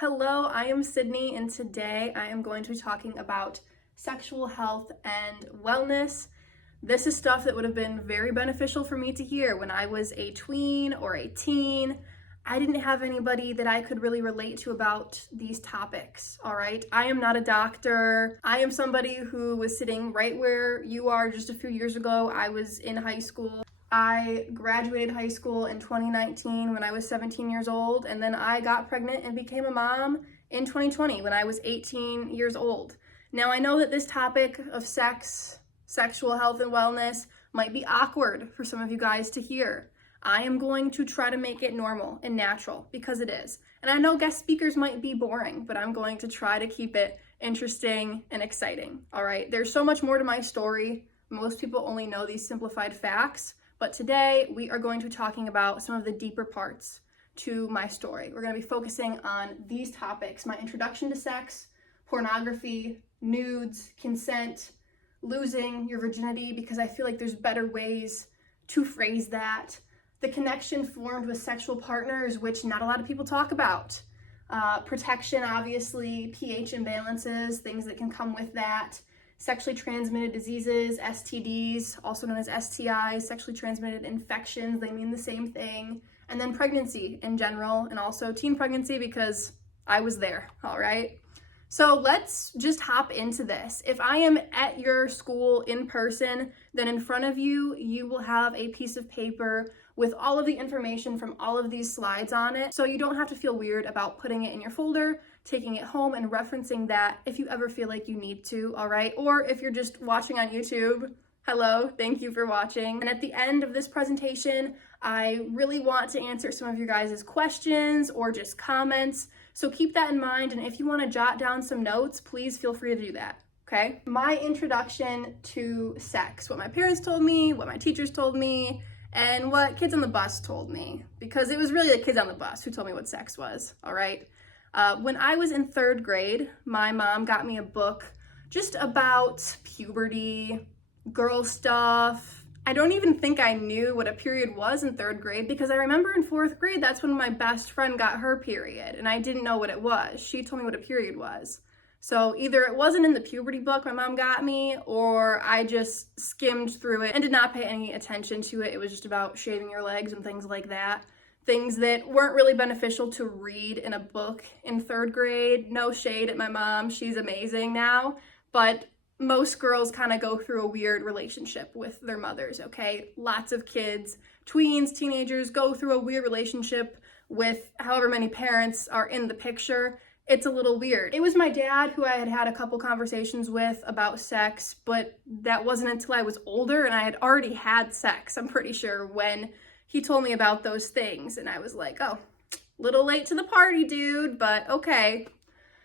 Hello, I am Sydney, and today I am going to be talking about sexual health and wellness. This is stuff that would have been very beneficial for me to hear when I was a tween or a teen. I didn't have anybody that I could really relate to about these topics, all right? I am not a doctor. I am somebody who was sitting right where you are just a few years ago. I was in high school. I graduated high school in 2019 when I was 17 years old, and then I got pregnant and became a mom in 2020 when I was 18 years old. Now, I know that this topic of sex, sexual health and wellness might be awkward for some of you guys to hear. I am going to try to make it normal and natural because it is. And I know guest speakers might be boring, but I'm going to try to keep it interesting and exciting, all right? There's so much more to my story. Most people only know these simplified facts. But today we are going to be talking about some of the deeper parts to my story. We're going to be focusing on these topics: my introduction to sex, pornography, nudes, consent, losing your virginity, because I feel like there's better ways to phrase that, the connection formed with sexual partners, which not a lot of people talk about, protection, obviously, pH imbalances, things that can come with that, sexually transmitted diseases, STDs, also known as STIs, sexually transmitted infections, they mean the same thing, and then pregnancy in general, and also teen pregnancy because I was there, all right? So let's just hop into this. If I am at your school in person, then in front of you, you will have a piece of paper with all of the information from all of these slides on it. So you don't have to feel weird about putting it in your folder, taking it home and referencing that if you ever feel like you need to, all right? Or if you're just watching on YouTube, hello, thank you for watching. And at the end of this presentation, I really want to answer some of your guys' questions or just comments. So keep that in mind. And if you want to jot down some notes, please feel free to do that, okay? My introduction to sex, what my parents told me, what my teachers told me, and what kids on the bus told me, because it was really the kids on the bus who told me what sex was, all right? When I was in 3rd grade, my mom got me a book just about puberty, girl stuff. I don't even think I knew what a period was in 3rd grade, because I remember in 4th grade, that's when my best friend got her period, and I didn't know what it was. She told me what a period was. So either it wasn't in the puberty book my mom got me, or I just skimmed through it and did not pay any attention to it. It was just about shaving your legs and things like that. Things that weren't really beneficial to read in a book in 3rd grade. No shade at my mom, she's amazing now, but most girls kind of go through a weird relationship with their mothers, okay? Lots of kids, tweens, teenagers go through a weird relationship with however many parents are in the picture. It's a little weird. It was my dad who I had had a couple conversations with about sex, but that wasn't until I was older and I had already had sex, I'm pretty sure, when he told me about those things. And I was like, oh, little late to the party, dude, but okay.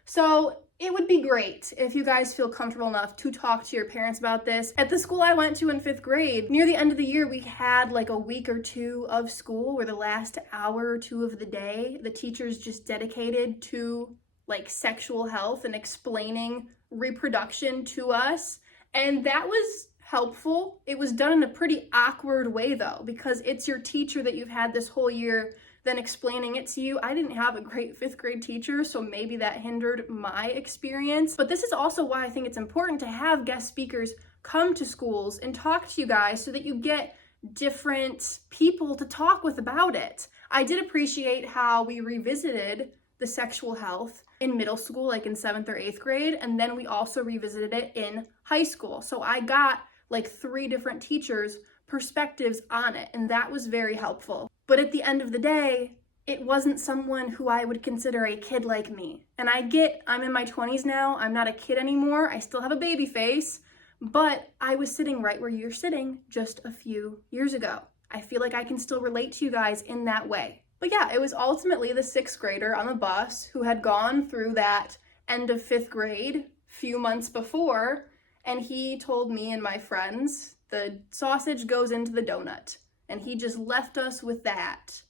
So it would be great if you guys feel comfortable enough to talk to your parents about this. At the school I went to in 5th grade, near the end of the year, we had like a week or two of school where the last hour or two of the day, the teachers just dedicated to like sexual health and explaining reproduction to us. And that was helpful. It was done in a pretty awkward way though, because it's your teacher that you've had this whole year then explaining it to you. I didn't have a great 5th grade teacher, so maybe that hindered my experience. But this is also why I think it's important to have guest speakers come to schools and talk to you guys so that you get different people to talk with about it. I did appreciate how we revisited the sexual health in middle school, like in 7th or 8th grade, and then we also revisited it in high school. So I got like 3 different teachers' perspectives on it, and that was very helpful. But at the end of the day, it wasn't someone who I would consider a kid like me. And I get, I'm in my 20s now, I'm not a kid anymore, I still have a baby face, but I was sitting right where you're sitting just a few years ago. I feel like I can still relate to you guys in that way. But yeah, it was ultimately the 6th grader on the bus who had gone through that end of 5th grade few months before, and he told me and my friends, the sausage goes into the donut. And he just left us with that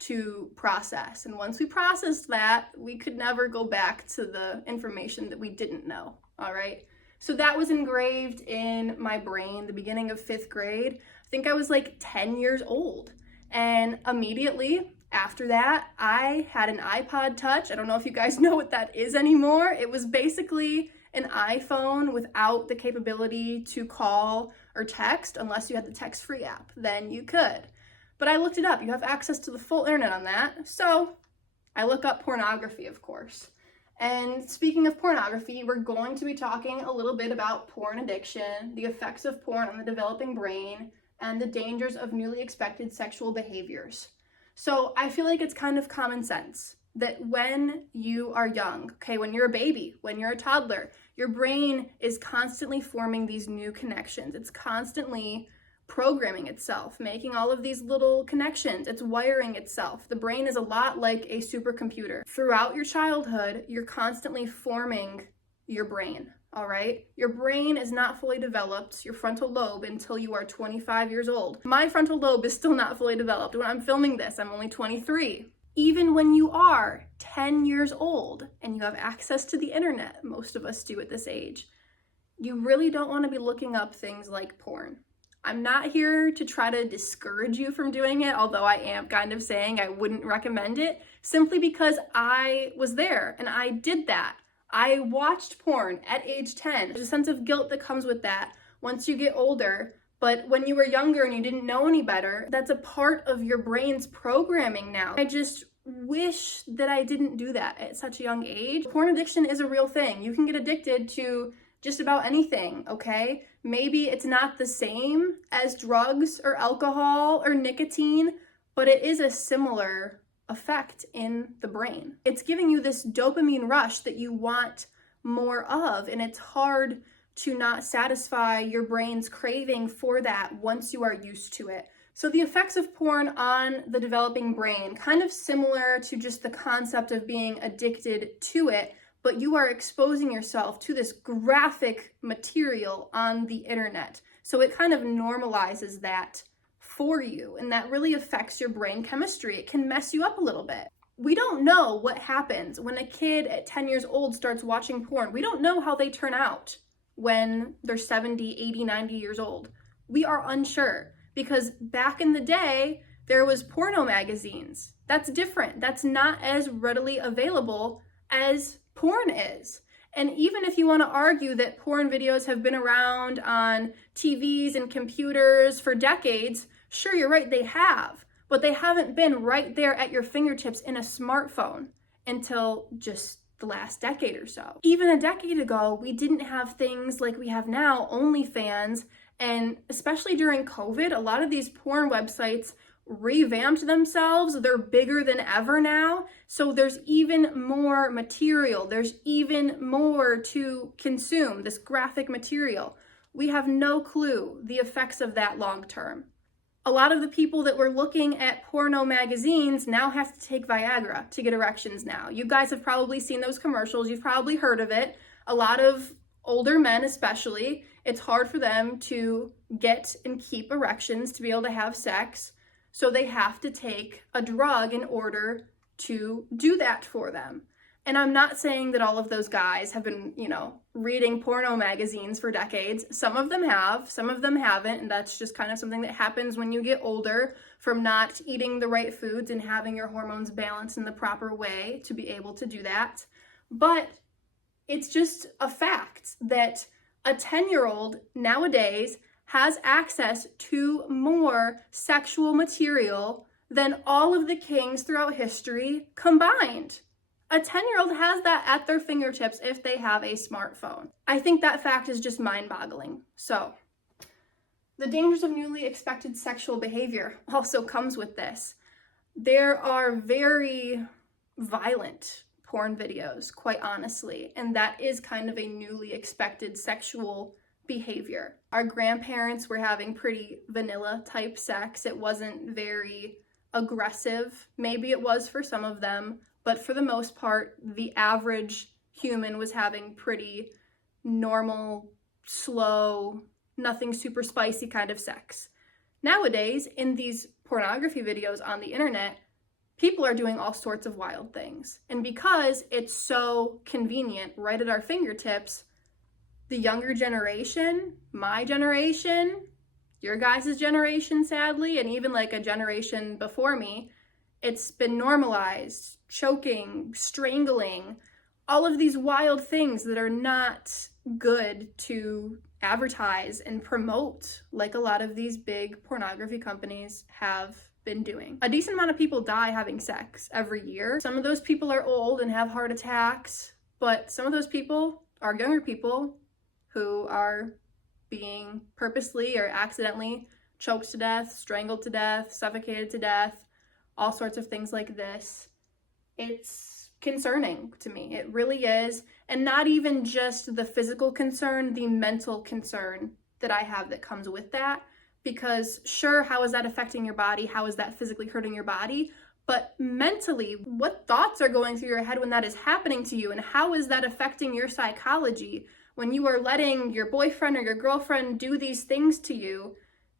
to process. And once we processed that, we could never go back to the information that we didn't know, all right? So that was engraved in my brain the beginning of 5th grade. I think I was like 10 years old. And immediately After that, I had an iPod Touch. I don't know if you guys know what that is anymore. It was basically an iPhone without the capability to call or text unless you had the text-free app. Then you could. But I looked it up. You have access to the full internet on that. So I look up pornography, of course. And speaking of pornography, we're going to be talking a little bit about porn addiction, the effects of porn on the developing brain, and the dangers of newly expected sexual behaviors. So I feel like it's kind of common sense that when you are young, okay, when you're a baby, when you're a toddler, your brain is constantly forming these new connections. It's constantly programming itself, making all of these little connections. It's wiring itself. The brain is a lot like a supercomputer. Throughout your childhood, you're constantly forming your brain, all right? Your brain is not fully developed, your frontal lobe, until you are 25 years old. My frontal lobe is still not fully developed. When I'm filming this, I'm only 23. Even when you are 10 years old and you have access to the internet, most of us do at this age, you really don't want to be looking up things like porn. I'm not here to try to discourage you from doing it, although I am kind of saying I wouldn't recommend it, simply because I was there and I did that. I watched porn at age 10. There's a sense of guilt that comes with that once you get older, but when you were younger and you didn't know any better, that's a part of your brain's programming now. I just wish that I didn't do that at such a young age. Porn addiction is a real thing. You can get addicted to just about anything, okay? Maybe it's not the same as drugs or alcohol or nicotine, but it is a similar effect in the brain. It's giving you this dopamine rush that you want more of, and it's hard to not satisfy your brain's craving for that once you are used to it. So the effects of porn on the developing brain, kind of similar to just the concept of being addicted to it, but you are exposing yourself to this graphic material on the internet. So it kind of normalizes that for you, and that really affects your brain chemistry. It can mess you up a little bit. We don't know what happens when a kid at 10 years old starts watching porn. We don't know how they turn out when they're 70, 80, 90 years old. We are unsure, because back in the day, there was porno magazines. That's different. That's not as readily available as porn is. And even if you want to argue that porn videos have been around on TVs and computers for decades, sure, you're right, they have, but they haven't been right there at your fingertips in a smartphone until just the last decade or so. Even a decade ago, we didn't have things like we have now, OnlyFans, and especially during COVID, a lot of these porn websites revamped themselves. They're bigger than ever now. So there's even more material. There's even more to consume, this graphic material. We have no clue the effects of that long term. A lot of the people that were looking at porno magazines now have to take Viagra to get erections now. You guys have probably seen those commercials. You've probably heard of it. A lot of older men especially, it's hard for them to get and keep erections to be able to have sex. So they have to take a drug in order to do that for them. And I'm not saying that all of those guys have been, reading porno magazines for decades. Some of them have, some of them haven't. And that's just kind of something that happens when you get older from not eating the right foods and having your hormones balanced in the proper way to be able to do that. But it's just a fact that a 10-year-old nowadays has access to more sexual material than all of the kings throughout history combined. A 10-year-old has that at their fingertips if they have a smartphone. I think that fact is just mind-boggling. So, the dangers of newly expected sexual behavior also comes with this. There are very violent porn videos, quite honestly, and that is kind of a newly expected sexual behavior. Our grandparents were having pretty vanilla type sex. It wasn't very aggressive. Maybe it was for some of them, but for the most part, the average human was having pretty normal, slow, nothing super spicy kind of sex. Nowadays, in these pornography videos on the internet, people are doing all sorts of wild things. And because it's so convenient right at our fingertips, the younger generation, my generation, your guys' generation, sadly, and even like a generation before me, It's been normalized, choking, strangling, all of these wild things that are not good to advertise and promote like a lot of these big pornography companies have been doing. A decent amount of people die having sex every year. Some of those people are old and have heart attacks, but some of those people are younger people who are being purposely or accidentally choked to death, strangled to death, suffocated to death, all sorts of things like this. It's concerning to me. It really is. And not even just the physical concern, the mental concern that I have that comes with that. Because sure, how is that affecting your body? How is that physically hurting your body? But mentally, what thoughts are going through your head when that is happening to you? And how is that affecting your psychology when you are letting your boyfriend or your girlfriend do these things to you?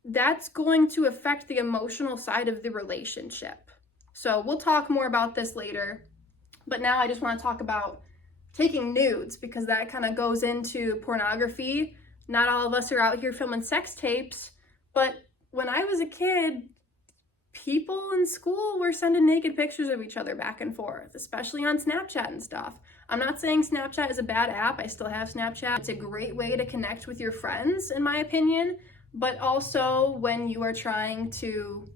That's going to affect the emotional side of the relationship. So we'll talk more about this later. But now I just want to talk about taking nudes, because that kind of goes into pornography. Not all of us are out here filming sex tapes, but when I was a kid, people in school were sending naked pictures of each other back and forth, especially on Snapchat and stuff. I'm not saying Snapchat is a bad app. I still have Snapchat. It's a great way to connect with your friends, in my opinion, but also when you are trying to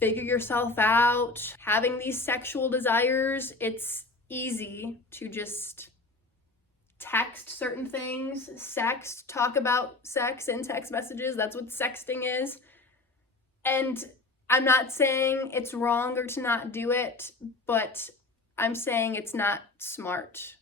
figure yourself out, having these sexual desires, it's easy to just text certain things, talk about sex in text messages. That's what sexting is. And I'm not saying it's wrong or to not do it, but I'm saying it's not smart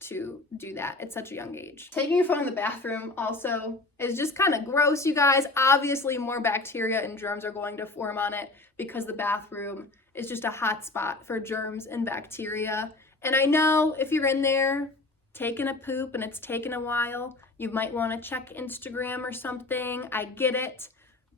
to do that at such a young age. Taking your phone in the bathroom also is just kind of gross, you guys. Obviously, more bacteria and germs are going to form on it because the bathroom is just a hot spot for germs and bacteria. And I know if you're in there taking a poop and it's taken a while, you might want to check Instagram or something. I get it.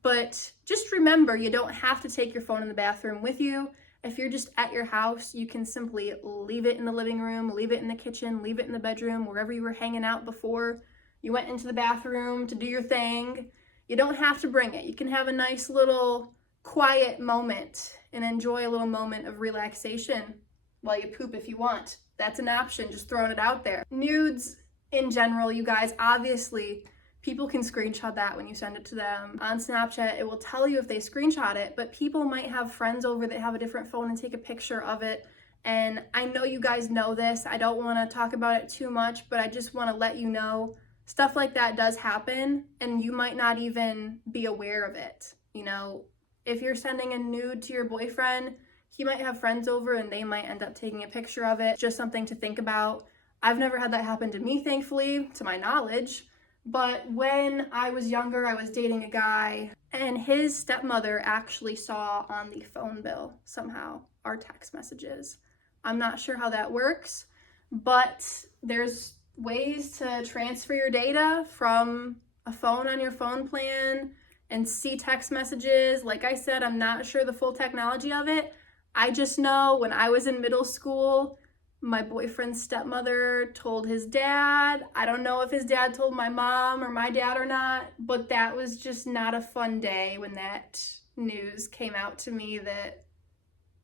But just remember, you don't have to take your phone in the bathroom with you. If you're just at your house, you can simply leave it in the living room, leave it in the kitchen, leave it in the bedroom, wherever you were hanging out before you went into the bathroom to do your thing. You don't have to bring it. You can have a nice little quiet moment and enjoy a little moment of relaxation while you poop if you want. That's an option, just throwing it out there. Nudes in general, you guys, obviously, people can screenshot that when you send it to them. On Snapchat, it will tell you if they screenshot it, but people might have friends over that have a different phone and take a picture of it. And I know you guys know this. I don't want to talk about it too much, but I just want to let you know stuff like that does happen, and you might not even be aware of it. You know, if you're sending a nude to your boyfriend, he might have friends over and they might end up taking a picture of it. Just something to think about. I've never had that happen to me, thankfully, to my knowledge. But when I was younger, I was dating a guy, and his stepmother actually saw on the phone bill somehow our text messages. I'm not sure how that works, but there's ways to transfer your data from a phone on your phone plan and see text messages. Like I said, I'm not sure the full technology of it. I just know when I was in middle school, my boyfriend's stepmother told his dad. I don't know if his dad told my mom or my dad or not, but that was just not a fun day when that news came out to me that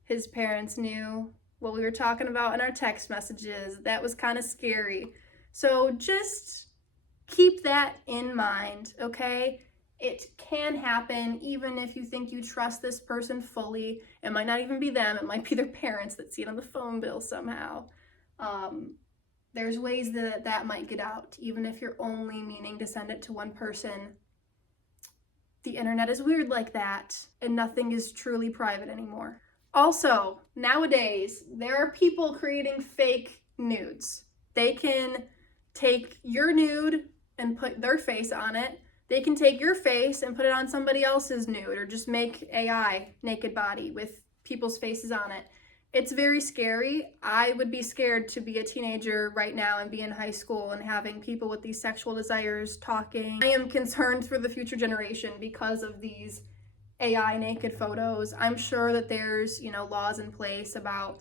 his parents knew what we were talking about in our text messages. That was kind of scary. So just keep that in mind, okay? It can happen even if you think you trust this person fully. It might not even be them. It might be their parents that see it on the phone bill somehow. There's ways that that might get out, even if you're only meaning to send it to one person. The internet is weird like that, and nothing is truly private anymore. Also, nowadays, there are people creating fake nudes. They can take your nude and put their face on it. They can take your face and put it on somebody else's nude, or just make AI naked body with people's faces on it. It's very scary. I would be scared to be a teenager right now and be in high school and having people with these sexual desires talking. I am concerned for the future generation because of these AI naked photos. I'm sure that there's, laws in place about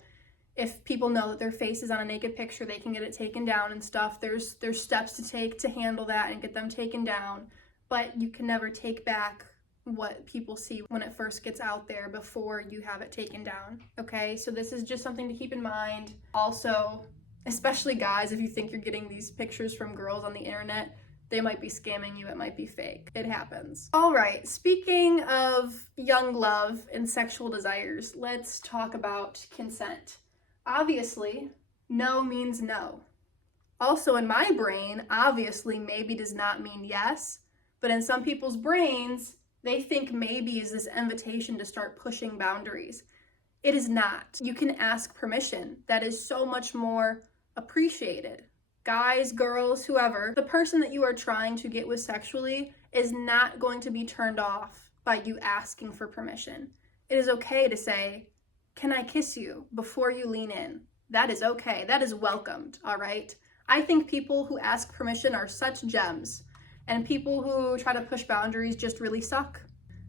if people know that their face is on a naked picture, they can get it taken down and stuff. There's steps to take to handle that and get them taken down. But you can never take back what people see when it first gets out there before you have it taken down, okay? So this is just something to keep in mind. Also, especially guys, if you think you're getting these pictures from girls on the internet, they might be scamming you, it might be fake. It happens. All right, speaking of young love and sexual desires, let's talk about consent. Obviously, no means no. Also, in my brain, obviously maybe does not mean yes, but in some people's brains, they think maybe is this invitation to start pushing boundaries. It is not. You can ask permission. That is so much more appreciated. Guys, girls, whoever, the person that you are trying to get with sexually is not going to be turned off by you asking for permission. It is okay to say, "Can I kiss you?" before you lean in. That is okay. That is welcomed, all right? I think people who ask permission are such gems, and people who try to push boundaries just really suck.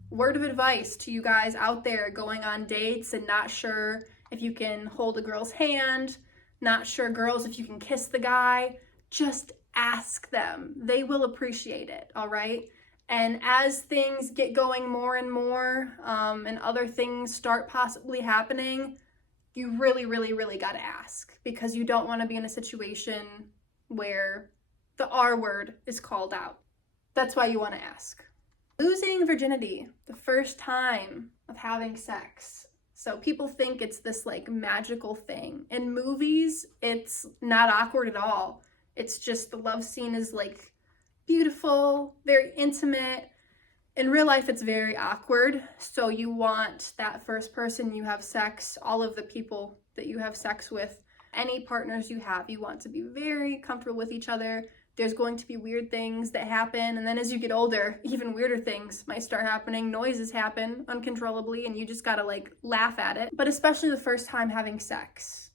Word of advice to you guys out there going on dates and not sure if you can hold a girl's hand, not sure, girls, if you can kiss the guy, just ask them. They will appreciate it, all right? And as things get going more and more, and other things start possibly happening, you really, really, really gotta ask, because you don't wanna be in a situation where the R word is called out. That's why you wanna ask. Losing virginity, the first time of having sex. So people think it's this like magical thing. In movies, it's not awkward at all. It's just the love scene is like beautiful, very intimate. In real life, it's very awkward. So you want that first person you have sex, all of the people that you have sex with, any partners you have, you want to be very comfortable with each other. There's going to be weird things that happen, and then as you get older, even weirder things might start happening. Noises happen uncontrollably, and you just gotta like laugh at it. But especially the first time having sex.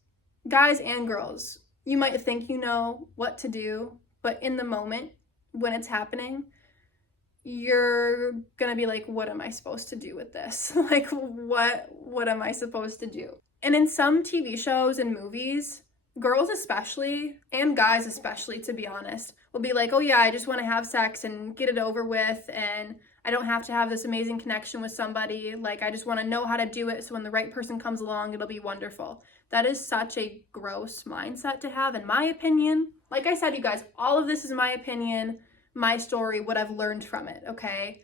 Guys and girls, you might think you know what to do, but in the moment when it's happening, you're gonna be like, what am I supposed to do with this? Like, what am I supposed to do? And in some TV shows and movies, girls especially, and guys especially, to be honest, will be like, oh yeah, I just want to have sex and get it over with, and I don't have to have this amazing connection with somebody. Like, I just want to know how to do it, so when the right person comes along, it'll be wonderful. That is such a gross mindset to have, in my opinion. Like I said, you guys, all of this is my opinion, my story, what I've learned from it, okay?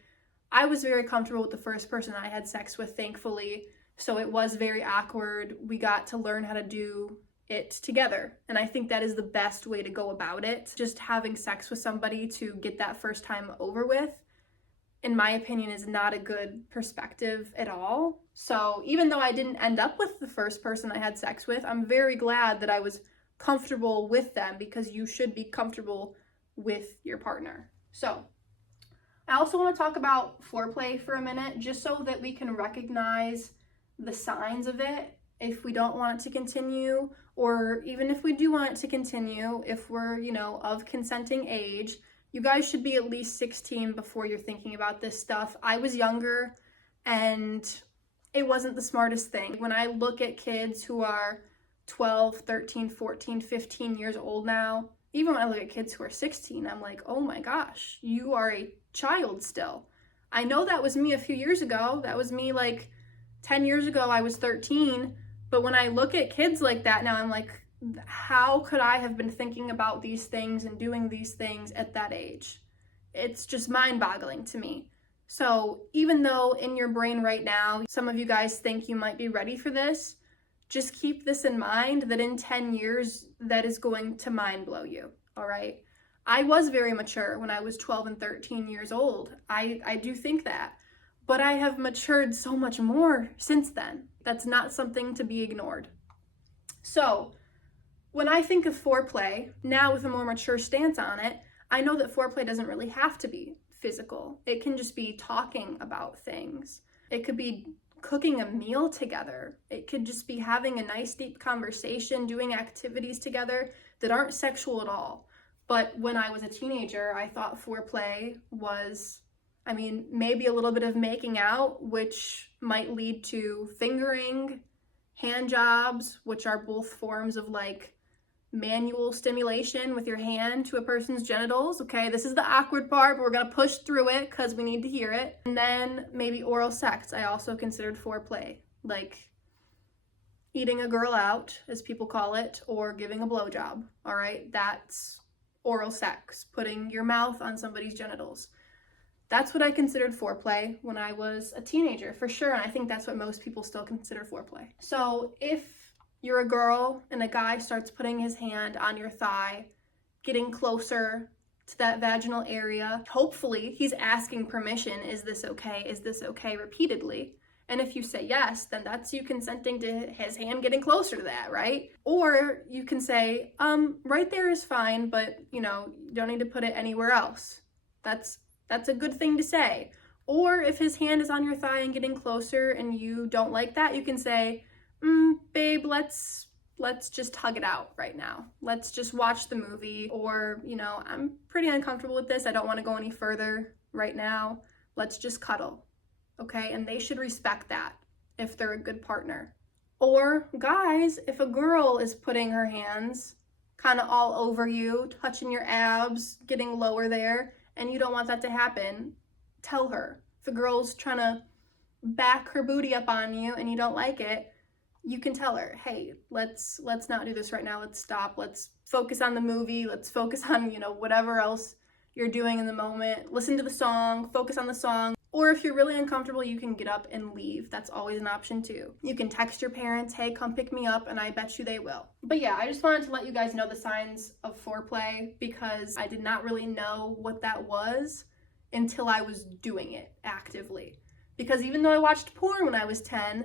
I was very comfortable with the first person I had sex with, thankfully, so it was very awkward. We got to learn how to do it together, and I think that is the best way to go about it. Just having sex with somebody to get that first time over with, in my opinion, is not a good perspective at all. So even though I didn't end up with the first person I had sex with, I'm very glad that I was comfortable with them, because you should be comfortable with your partner. So I also want to talk about foreplay for a minute, just so that we can recognize the signs of it if we don't want it to continue, or even if we do want it to continue, if we're, of consenting age. You guys should be at least 16 before you're thinking about this stuff. I was younger, and it wasn't the smartest thing. When I look at kids who are 12, 13, 14, 15 years old now, even when I look at kids who are 16, I'm like, oh my gosh, you are a child still. I know that was me a few years ago. That was me like 10 years ago, I was 13. But when I look at kids like that now, I'm like, how could I have been thinking about these things and doing these things at that age? It's just mind-boggling to me. So even though in your brain right now, some of you guys think you might be ready for this, just keep this in mind, that in 10 years, that is going to mind blow you, all right? I was very mature when I was 12 and 13 years old. I do think that. But I have matured so much more since then. That's not something to be ignored. So when I think of foreplay, now with a more mature stance on it, I know that foreplay doesn't really have to be physical. It can just be talking about things. It could be cooking a meal together. It could just be having a nice deep conversation, doing activities together that aren't sexual at all. But when I was a teenager, I thought foreplay was, maybe a little bit of making out, which might lead to fingering, hand jobs, which are both forms of like manual stimulation with your hand to a person's genitals. Okay, this is the awkward part, but we're gonna push through it because we need to hear it. And then maybe oral sex, I also considered foreplay, like eating a girl out, as people call it, or giving a blowjob. All right, that's oral sex, putting your mouth on somebody's genitals. That's what I considered foreplay when I was a teenager, for sure. And I think that's what most people still consider foreplay. So if you're a girl and a guy starts putting his hand on your thigh, getting closer to that vaginal area, hopefully he's asking permission. Is this okay? Is this okay? Repeatedly. And if you say yes, then that's you consenting to his hand getting closer to that, right? Or you can say, right there is fine, but you don't need to put it anywhere else. That's a good thing to say. Or if his hand is on your thigh and getting closer and you don't like that, you can say, babe, let's just hug it out right now. Let's just watch the movie. Or, I'm pretty uncomfortable with this. I don't want to go any further right now. Let's just cuddle. Okay? And they should respect that if they're a good partner. Or guys, if a girl is putting her hands kind of all over you, touching your abs, getting lower there, and you don't want that to happen, tell her. If a girl's trying to back her booty up on you and you don't like it, you can tell her, hey, let's not do this right now. Let's stop. Let's focus on the movie. Let's focus on, whatever else you're doing in the moment. Listen to the song, focus on the song. Or if you're really uncomfortable, you can get up and leave. That's always an option too. You can text your parents, hey, come pick me up, and I bet you they will. But yeah, I just wanted to let you guys know the signs of foreplay because I did not really know what that was until I was doing it actively. Because even though I watched porn when I was 10,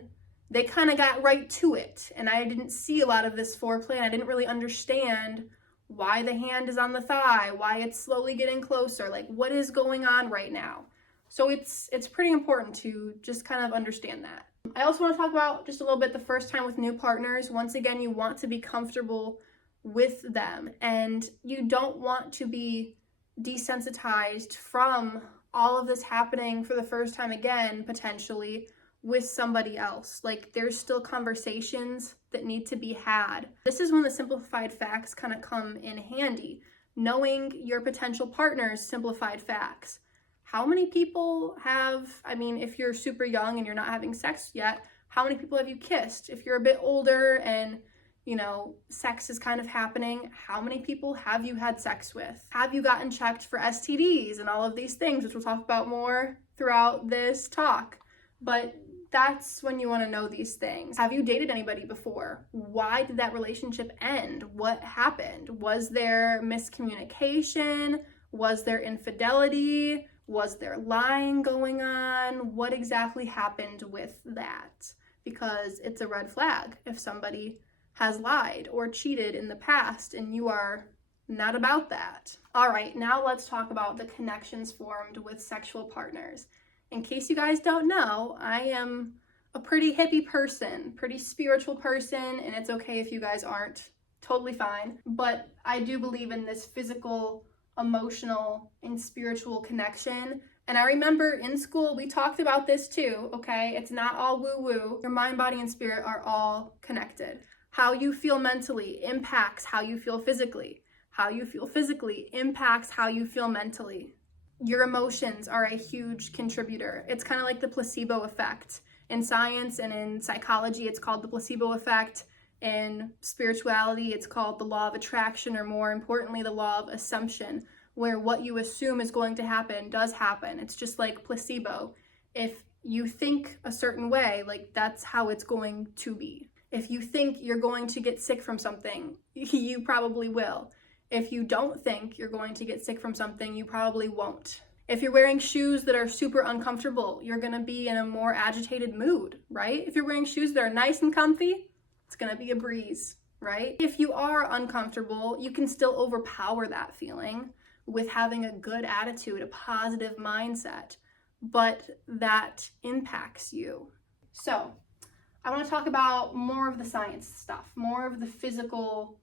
they kind of got right to it. And I didn't see a lot of this foreplay, and I didn't really understand why the hand is on the thigh, why it's slowly getting closer, like what is going on right now. So it's pretty important to just kind of understand that. I also want to talk about just a little bit the first time with new partners. Once again, you want to be comfortable with them and you don't want to be desensitized from all of this happening for the first time again, potentially with somebody else. Like there's still conversations that need to be had. This is when the simplified facts kind of come in handy. Knowing your potential partner's simplified facts. How many people if you're super young and you're not having sex yet, how many people have you kissed? If you're a bit older and, sex is kind of happening, how many people have you had sex with? Have you gotten checked for STDs and all of these things, which we'll talk about more throughout this talk. But that's when you want to know these things. Have you dated anybody before? Why did that relationship end? What happened? Was there miscommunication? Was there infidelity? Was there lying going on? What exactly happened with that? Because it's a red flag if somebody has lied or cheated in the past and you are not about that. All right, now let's talk about the connections formed with sexual partners. In case you guys don't know, I am a pretty hippie person, pretty spiritual person, and it's okay if you guys aren't, totally fine. But I do believe in this physical, emotional, and spiritual connection. And I remember in school, we talked about this too, okay? It's not all woo-woo. Your mind, body, and spirit are all connected. How you feel mentally impacts how you feel physically. How you feel physically impacts how you feel mentally. Your emotions are a huge contributor. It's kind of like the placebo effect. In science and in psychology, it's called the placebo effect. In spirituality, it's called the law of attraction, or more importantly, the law of assumption, where what you assume is going to happen does happen. It's just like placebo. If you think a certain way, like that's how it's going to be. If you think you're going to get sick from something, you probably will. If you don't think you're going to get sick from something, you probably won't. If you're wearing shoes that are super uncomfortable, you're gonna be in a more agitated mood, right? If you're wearing shoes that are nice and comfy, it's gonna be a breeze, right? If you are uncomfortable, you can still overpower that feeling with having a good attitude, a positive mindset, but that impacts you. So I want to talk about more of the science stuff, more of the physical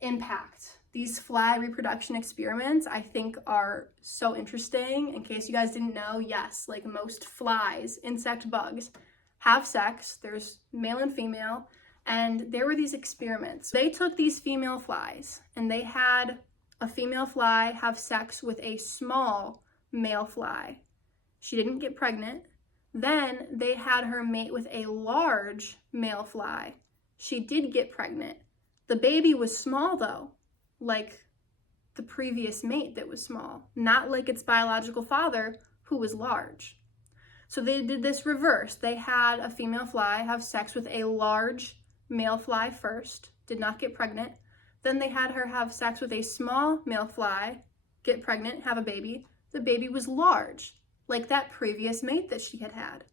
impact. These fly reproduction experiments I think are so interesting. In case you guys didn't know, yes, like most flies, insect bugs, have sex. There's male and female, And there were these experiments. They took these female flies and they had a female fly have sex with a small male fly. She didn't get pregnant. Then they had her mate with a large male fly. She did get pregnant. The baby was small though, like the previous mate that was small, not like its biological father who was large. So they did this reverse. They had a female fly have sex with a large male fly first, did not get pregnant. Then they had her have sex with a small male fly, get pregnant, have a baby. The baby was large, like that previous mate that she had had.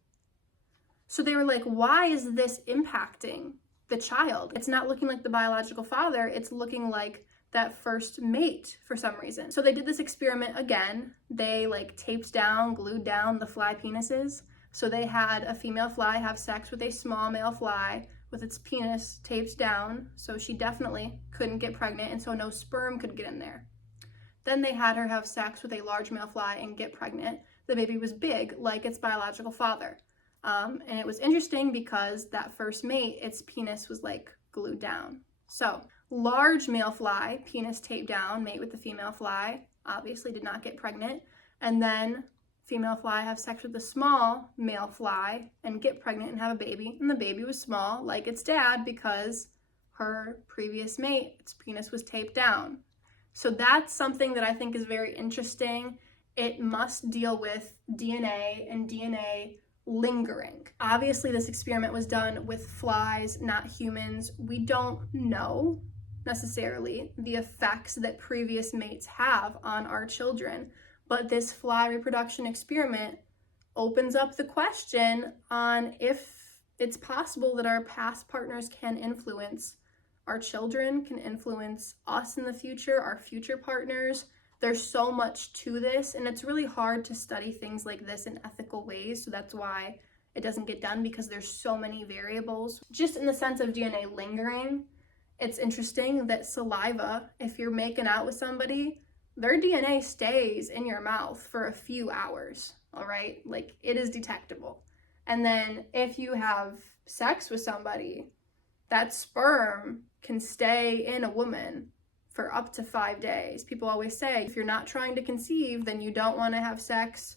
So they were like, why is this impacting the child? It's not looking like the biological father, it's looking like that first mate for some reason. So they did this experiment again. They like taped down, glued down the fly penises. So they had a female fly have sex with a small male fly with its penis taped down. So she definitely couldn't get pregnant, and so no sperm could get in there. Then they had her have sex with a large male fly and get pregnant. The baby was big, like its biological father. And it was interesting because that first mate, its penis was like glued down. So large male fly, penis taped down, mate with the female fly, obviously did not get pregnant. And then female fly have sex with the small male fly and get pregnant and have a baby. And the baby was small, like its dad, because her previous mate, its penis was taped down. So that's something that I think is very interesting. It must deal with DNA and DNA lingering. Obviously, this experiment was done with flies, not humans. We don't know necessarily the effects that previous mates have on our children, but this fly reproduction experiment opens up the question on if it's possible that our past partners can influence our children, can influence us in the future, our future partners. There's so much to this, and it's really hard to study things like this in ethical ways, so that's why it doesn't get done, because there's so many variables. Just in the sense of DNA lingering, it's interesting that saliva, if you're making out with somebody, their DNA stays in your mouth for a few hours, all right? Like, it is detectable. And then if you have sex with somebody, that sperm can stay in a woman for up to 5 days. People always say, if you're not trying to conceive, then you don't want to have sex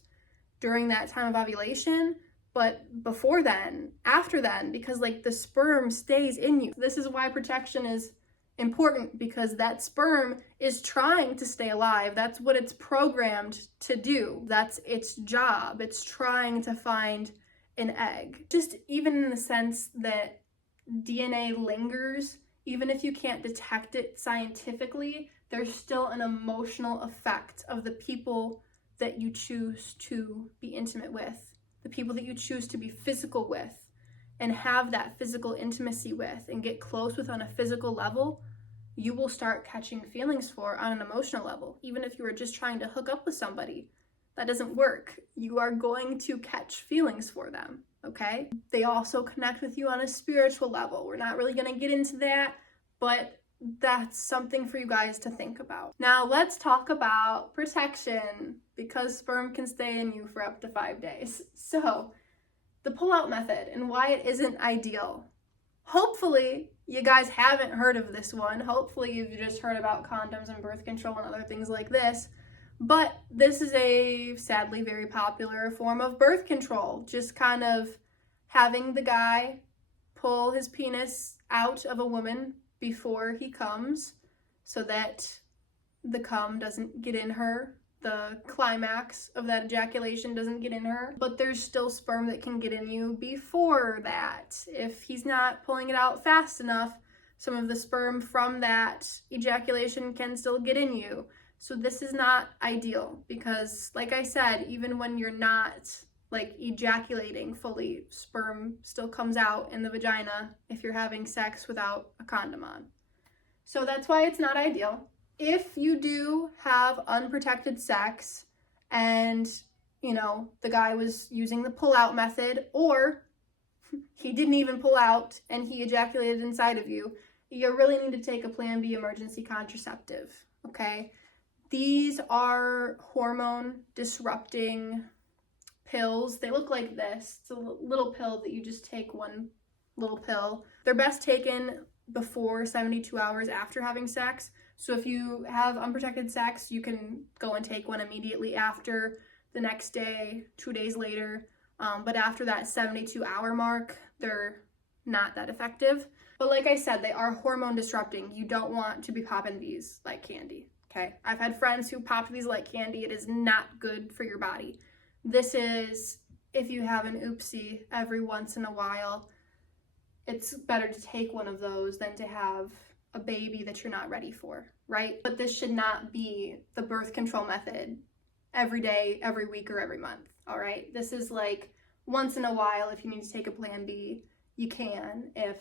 during that time of ovulation, but before then, after then, because like the sperm stays in you. This is why protection is important, because that sperm is trying to stay alive. That's what it's programmed to do. That's its job. It's trying to find an egg. Just even in the sense that DNA lingers, even if you can't detect it scientifically, there's still an emotional effect of the people that you choose to be intimate with, the people that you choose to be physical with and have that physical intimacy with and get close with on a physical level. You will start catching feelings for on an emotional level. Even if you were just trying to hook up with somebody, that doesn't work. You are going to catch feelings for them. Okay? They also connect with you on a spiritual level. We're not really going to get into that, but that's something for you guys to think about. Now let's talk about protection, because sperm can stay in you for up to 5 days. So the pull-out method and why it isn't ideal. Hopefully you guys haven't heard of this one. Hopefully you've just heard about condoms and birth control and other things like this. But this is a sadly very popular form of birth control. Just kind of having the guy pull his penis out of a woman before he comes so that the cum doesn't get in her. The climax of that ejaculation doesn't get in her, but there's still sperm that can get in you before that. If he's not pulling it out fast enough, some of the sperm from that ejaculation can still get in you. So this is not ideal because, like I said, even when you're not like ejaculating fully, sperm still comes out in the vagina if you're having sex without a condom on. So that's why it's not ideal. If you do have unprotected sex and, you know, the guy was using the pull-out method, or he didn't even pull out and he ejaculated inside of you, you really need to take a Plan B emergency contraceptive, okay? These are hormone disrupting pills. They look like this. It's a little pill that you just take one little pill. They're best taken before 72 hours after having sex. So if you have unprotected sex, you can go and take one immediately after, the next day, 2 days later. But after that 72-hour mark, they're not that effective. But like I said, they are hormone disrupting. You don't want to be popping these like candy, okay? I've had friends who popped these like candy. It is not good for your body. This is, if you have an oopsie every once in a while, it's better to take one of those than to have a baby that you're not ready for, right? But this should not be the birth control method every day, every week, or every month, all right? This is like once in a while. If you need to take a plan B, you can, if,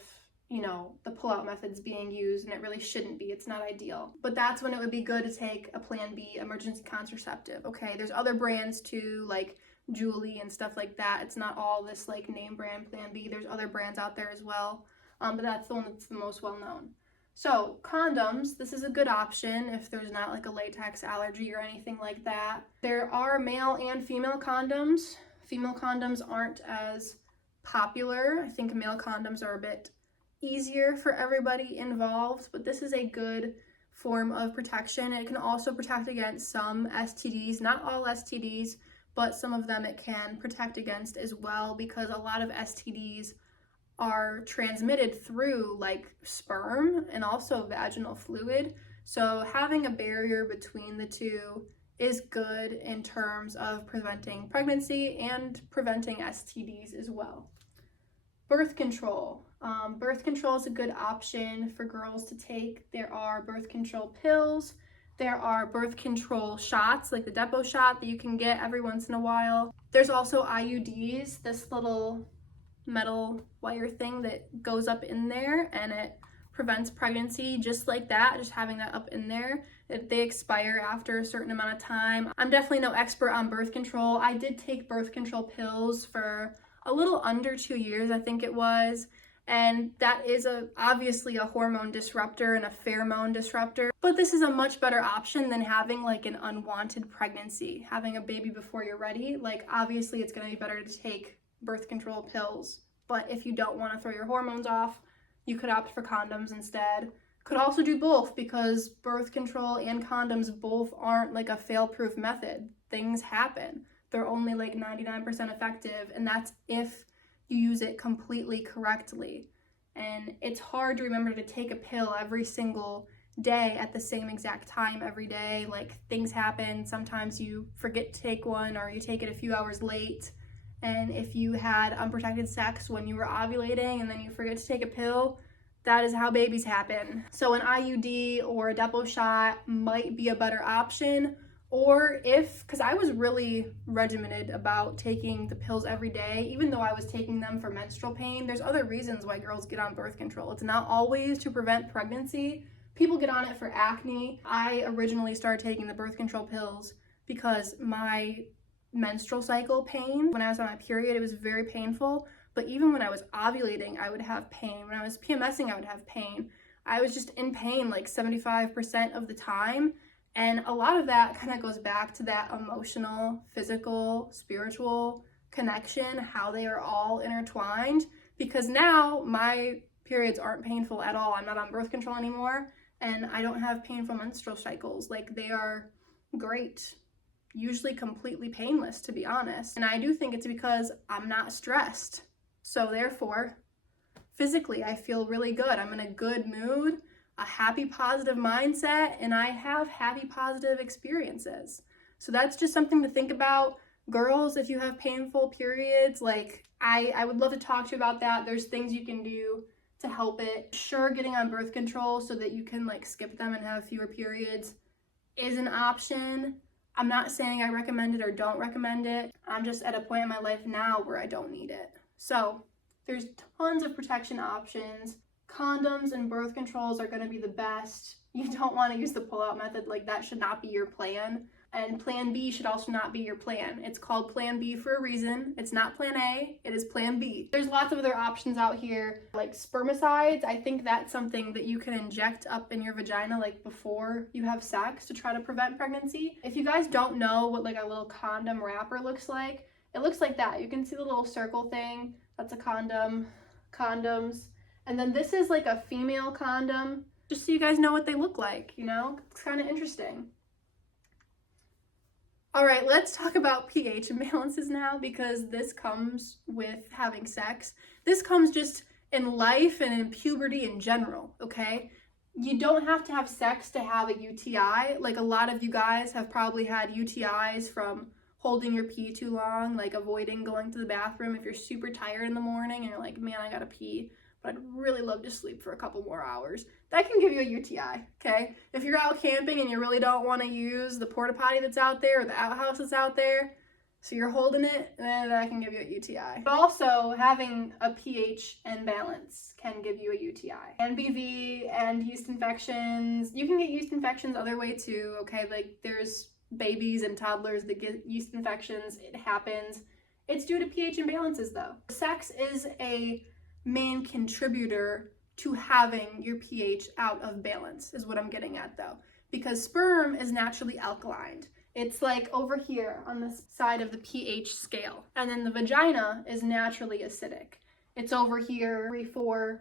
you know, the pull-out method's being used, and it really shouldn't be. It's not ideal. But that's when it would be good to take a plan B emergency contraceptive, okay? There's other brands too, like Julie and stuff like that. It's not all this like name brand plan B. There's other brands out there as well, but that's the one that's the most well known. So condoms, this is a good option if there's not like a latex allergy or anything like that. There are male and female condoms. Female condoms aren't as popular. I think male condoms are a bit easier for everybody involved, but this is a good form of protection. It can also protect against some STDs, not all STDs, but some of them it can protect against as well, because a lot of STDs are transmitted through like sperm and also vaginal fluid. So having a barrier between the two is good in terms of preventing pregnancy and preventing STDs as well. Birth control. Birth control is a good option for girls to take. There are birth control pills. There are birth control shots, like the depot shot that you can get every once in a while. There's also IUDs, this little metal wire thing that goes up in there and it prevents pregnancy just like that, just having that up in there. They expire after a certain amount of time. I'm definitely no expert on birth control. I did take birth control pills for a little under 2 years, I think it was. And that is obviously a hormone disruptor and a pheromone disruptor. But this is a much better option than having like an unwanted pregnancy, having a baby before you're ready. Like obviously it's gonna be better to take birth control pills. But if you don't want to throw your hormones off, you could opt for condoms instead. Could also do both, because birth control and condoms both aren't like a fail-proof method. Things happen. They're only like 99% effective, and that's if you use it completely correctly. And it's hard to remember to take a pill every single day at the same exact time every day. Like things happen. Sometimes you forget to take one, or you take it a few hours late. And if you had unprotected sex when you were ovulating and then you forget to take a pill, that is how babies happen. So an IUD or a depot shot might be a better option. Or because I was really regimented about taking the pills every day, even though I was taking them for menstrual pain. There's other reasons why girls get on birth control. It's not always to prevent pregnancy. People get on it for acne. I originally started taking the birth control pills because my menstrual cycle pain, when I was on my period, it was very painful. But even when I was ovulating, I would have pain. When I was PMSing, I would have pain. I was just in pain like 75% of the time. And a lot of that kind of goes back to that emotional, physical, spiritual connection, how they are all intertwined. Because now my periods aren't painful at all. I'm not on birth control anymore, and I don't have painful menstrual cycles. Like, they are great, usually completely painless, to be honest. And I do think it's because I'm not stressed. So therefore, physically, I feel really good. I'm in a good mood, a happy, positive mindset, and I have happy, positive experiences. So that's just something to think about. Girls, if you have painful periods, like I would love to talk to you about that. There's things you can do to help it. Sure, getting on birth control so that you can like skip them and have fewer periods is an option. I'm not saying I recommend it or don't recommend it. I'm just at a point in my life now where I don't need it. So there's tons of protection options. Condoms and birth controls are going to be the best. You don't want to use the pull-out method. Like, that should not be your plan. And plan B should also not be your plan. It's called plan B for a reason. It's not plan A, it is plan B. There's lots of other options out here, like spermicides. I think that's something that you can inject up in your vagina like before you have sex to try to prevent pregnancy. If you guys don't know what like a little condom wrapper looks like, it looks like that. You can see the little circle thing. That's a condom. condoms. And then this is like a female condom, just so you guys know what they look like, you know? It's kind of interesting. All right, let's talk about pH imbalances now, because this comes with having sex. This comes just in life and in puberty in general, okay? You don't have to have sex to have a UTI. Like, a lot of you guys have probably had UTIs from holding your pee too long, like avoiding going to the bathroom if you're super tired in the morning and you're like, man, I gotta pee, but I'd really love to sleep for a couple more hours. That can give you a UTI, okay? If you're out camping and you really don't want to use the porta potty that's out there or the outhouse that's out there, so you're holding it, then that can give you a UTI. But also, having a pH imbalance can give you a UTI. NBV and yeast infections. You can get yeast infections other way too, okay? Like, there's babies and toddlers that get yeast infections. It happens. It's due to pH imbalances though. Sex is a main contributor to having your pH out of balance, is what I'm getting at though, because sperm is naturally alkaline. It's like over here on this side of the pH scale, and then the vagina is naturally acidic. It's over here, 3-4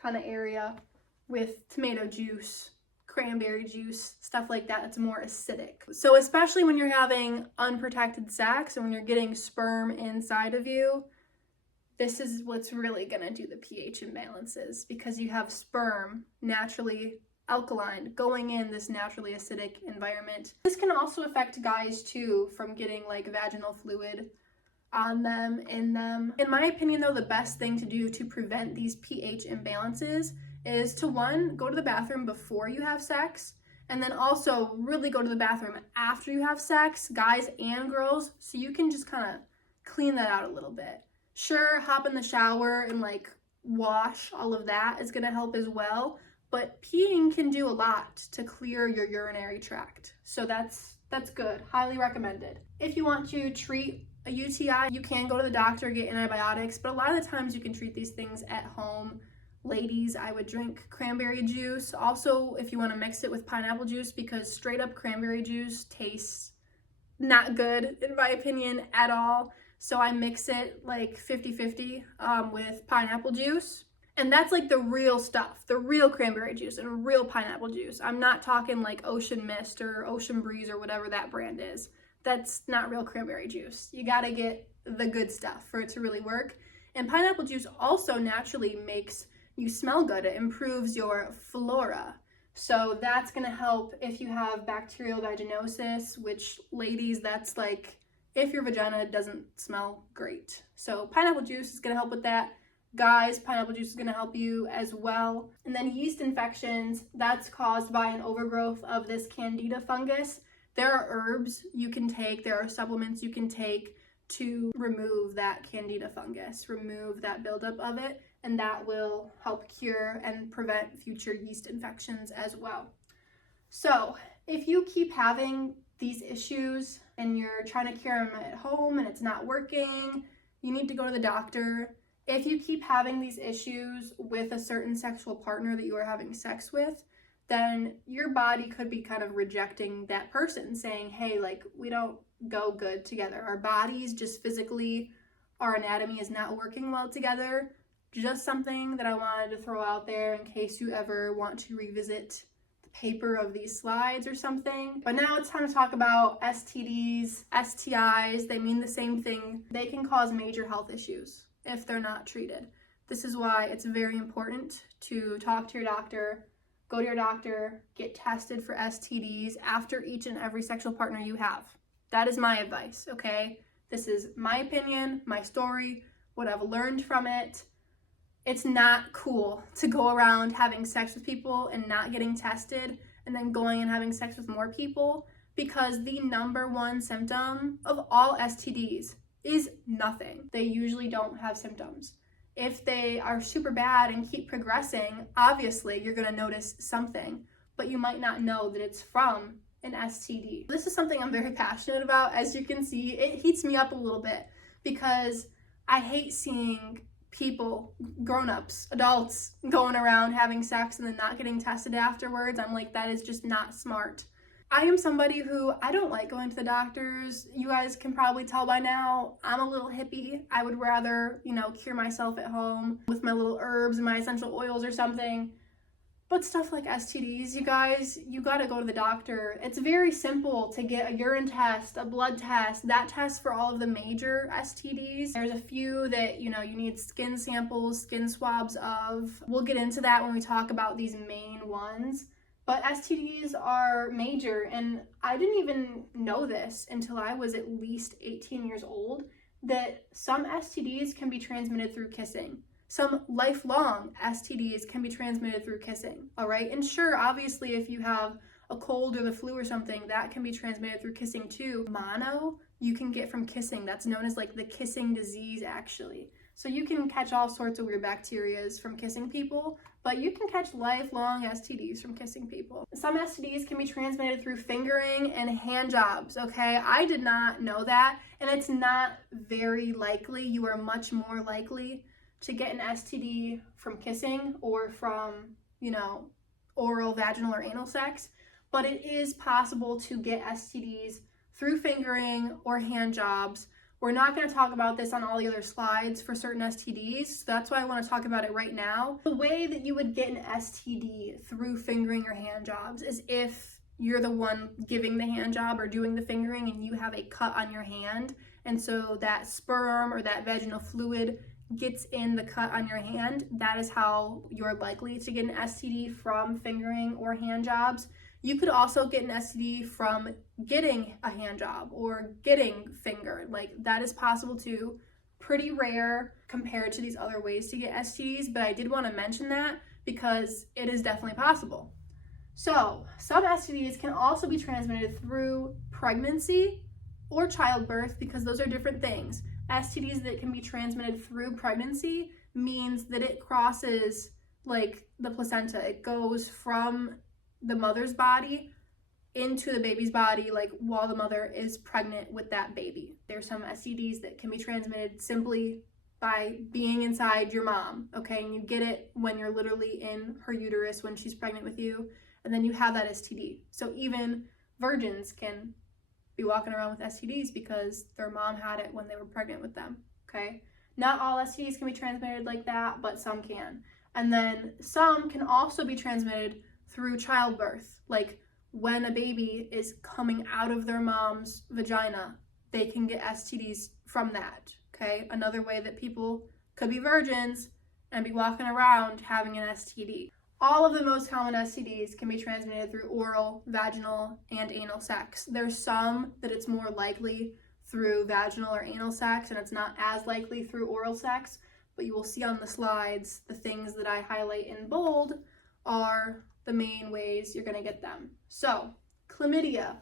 kind of area with tomato juice, cranberry juice, stuff like that. It's more acidic. So especially when you're having unprotected sex and when you're getting sperm inside of you, this is what's really gonna do the pH imbalances, because you have sperm naturally alkaline going in this naturally acidic environment. This can also affect guys too, from getting like vaginal fluid on them, in them. In my opinion though, the best thing to do to prevent these pH imbalances is to, one, go to the bathroom before you have sex, and then also really go to the bathroom after you have sex, guys and girls, so you can just kind of clean that out a little bit. Sure, hop in the shower and like wash, all of that is going to help as well, but peeing can do a lot to clear your urinary tract. So that's good, highly recommended. If you want to treat a UTI, you can go to the doctor, get antibiotics, but a lot of the times you can treat these things at home. Ladies, I would drink cranberry juice. Also, if you want to mix it with pineapple juice, because straight up cranberry juice tastes not good, in my opinion, at all. So I mix it like 50-50 with pineapple juice. And that's like the real stuff, the real cranberry juice and real pineapple juice. I'm not talking like Ocean Mist or Ocean Breeze or whatever that brand is. That's not real cranberry juice. You gotta get the good stuff for it to really work. And pineapple juice also naturally makes you smell good. It improves your flora. So that's gonna help if you have bacterial vaginosis, which, ladies, that's like if your vagina doesn't smell great. So pineapple juice is gonna help with that. Guys, pineapple juice is gonna help you as well. And then yeast infections, that's caused by an overgrowth of this candida fungus. There are herbs you can take, there are supplements you can take to remove that candida fungus, remove that buildup of it, and that will help cure and prevent future yeast infections as well. So if you keep having these issues and you're trying to cure them at home and it's not working, you need to go to the doctor. If you keep having these issues with a certain sexual partner that you are having sex with, then your body could be kind of rejecting that person, saying, hey, like, we don't go good together. Our bodies just physically, our anatomy is not working well together. Just something that I wanted to throw out there in case you ever want to revisit the paper of these slides or something. But now it's time to talk about STDs, STIs. They mean the same thing. They can cause major health issues if they're not treated. This is why it's very important to talk to your doctor, go to your doctor, get tested for STDs after each and every sexual partner you have. That is my advice, okay? This is my opinion, my story, what I've learned from it. It's not cool to go around having sex with people and not getting tested and then going and having sex with more people, because the number one symptom of all STDs is nothing. They usually don't have symptoms. If they are super bad and keep progressing, obviously you're gonna notice something, but you might not know that it's from an STD. This is something I'm very passionate about. As you can see, it heats me up a little bit because I hate seeing people, grown-ups, adults, going around having sex and then not getting tested afterwards. I'm like, that is just not smart. I am somebody who, I don't like going to the doctors. You guys can probably tell by now, I'm a little hippie. I would rather, cure myself at home with my little herbs and my essential oils or something. But stuff like STDs, you guys, you gotta go to the doctor. It's very simple to get a urine test, a blood test, that test for all of the major STDs. There's a few that, you need skin samples, skin swabs of. We'll get into that when we talk about these main ones. But STDs are major, and I didn't even know this until I was at least 18 years old, that some STDs can be transmitted through kissing. Some lifelong STDs can be transmitted through kissing, all right? And sure, obviously, if you have a cold or the flu or something, that can be transmitted through kissing too. Mono, you can get from kissing. That's known as like the kissing disease, actually. So you can catch all sorts of weird bacterias from kissing people, but you can catch lifelong STDs from kissing people. Some STDs can be transmitted through fingering and hand jobs, okay? I did not know that, and it's not very likely. You are much more likely to get an STD from kissing or from, oral, vaginal, or anal sex, but it is possible to get STDs through fingering or hand jobs. We're not going to talk about this on all the other slides for certain STDs, so that's why I want to talk about it right now. The way that you would get an STD through fingering or hand jobs is if you're the one giving the hand job or doing the fingering and you have a cut on your hand, and so that sperm or that vaginal fluid gets in the cut on your hand. That is how you're likely to get an STD from fingering or hand jobs. You could also get an STD from getting a hand job or getting fingered. Like, that is possible too. Pretty rare compared to these other ways to get STDs, but I did want to mention that because it is definitely possible. So, some STDs can also be transmitted through pregnancy or childbirth because those are different things. STDs that can be transmitted through pregnancy means that it crosses like the placenta. It goes from the mother's body into the baby's body, like while the mother is pregnant with that baby. There's some STDs that can be transmitted simply by being inside your mom, okay? And you get it when you're literally in her uterus when she's pregnant with you, and then you have that STD. So even virgins can be walking around with STDs because their mom had it when they were pregnant with them, okay? Not all STDs can be transmitted like that, but some can. And then some can also be transmitted through childbirth. Like when a baby is coming out of their mom's vagina, they can get STDs from that, okay? Another way that people could be virgins and be walking around having an STD. All of the most common STDs can be transmitted through oral, vaginal, and anal sex. There's some that it's more likely through vaginal or anal sex, and it's not as likely through oral sex, but you will see on the slides, the things that I highlight in bold are the main ways you're gonna get them. So, chlamydia.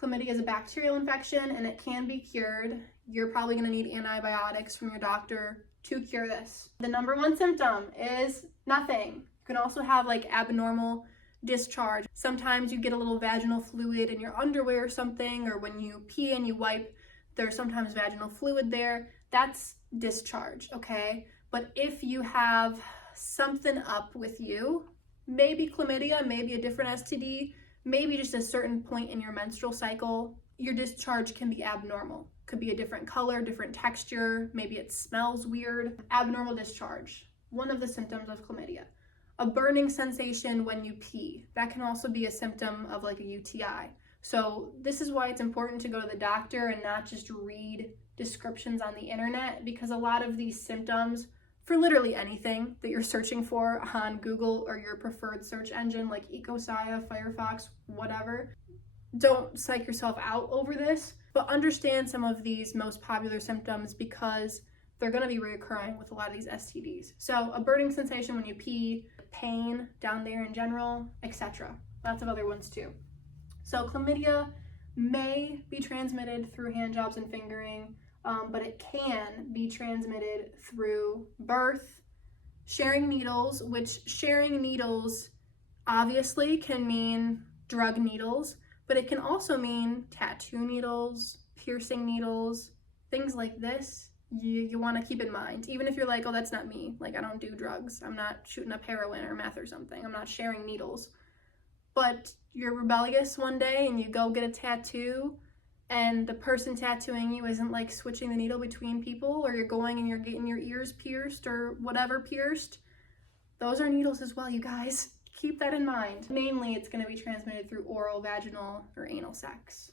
Chlamydia is a bacterial infection, and it can be cured. You're probably gonna need antibiotics from your doctor to cure this. The number one symptom is nothing. You can also have like abnormal discharge. Sometimes you get a little vaginal fluid in your underwear or something, or when you pee and you wipe, there's sometimes vaginal fluid there. That's discharge, okay? But if you have something up with you, maybe chlamydia, maybe a different STD, maybe just a certain point in your menstrual cycle, your discharge can be abnormal. Could be a different color, different texture, maybe it smells weird. Abnormal discharge, one of the symptoms of chlamydia. A burning sensation when you pee. That can also be a symptom of like a UTI. So this is why it's important to go to the doctor and not just read descriptions on the internet, because a lot of these symptoms, for literally anything that you're searching for on Google or your preferred search engine like Ecoscia, Firefox, whatever, don't psych yourself out over this, but understand some of these most popular symptoms because they're going to be reoccurring with a lot of these STDs. So a burning sensation when you pee, pain down there in general, etc. Lots of other ones too. So chlamydia may be transmitted through hand jobs and fingering, but it can be transmitted through birth, sharing needles, which sharing needles obviously can mean drug needles, but it can also mean tattoo needles, piercing needles, things like this. You want to keep in mind, even if you're like, oh, that's not me, like I don't do drugs, I'm not shooting up heroin or meth or something, I'm not sharing needles. but you're rebellious one day and you go get a tattoo and the person tattooing you isn't like switching the needle between people, or you're going and you're getting your ears pierced or whatever pierced, those are needles as well, you guys. Keep that in mind. Mainly, it's going to be transmitted through oral, vaginal, or anal sex.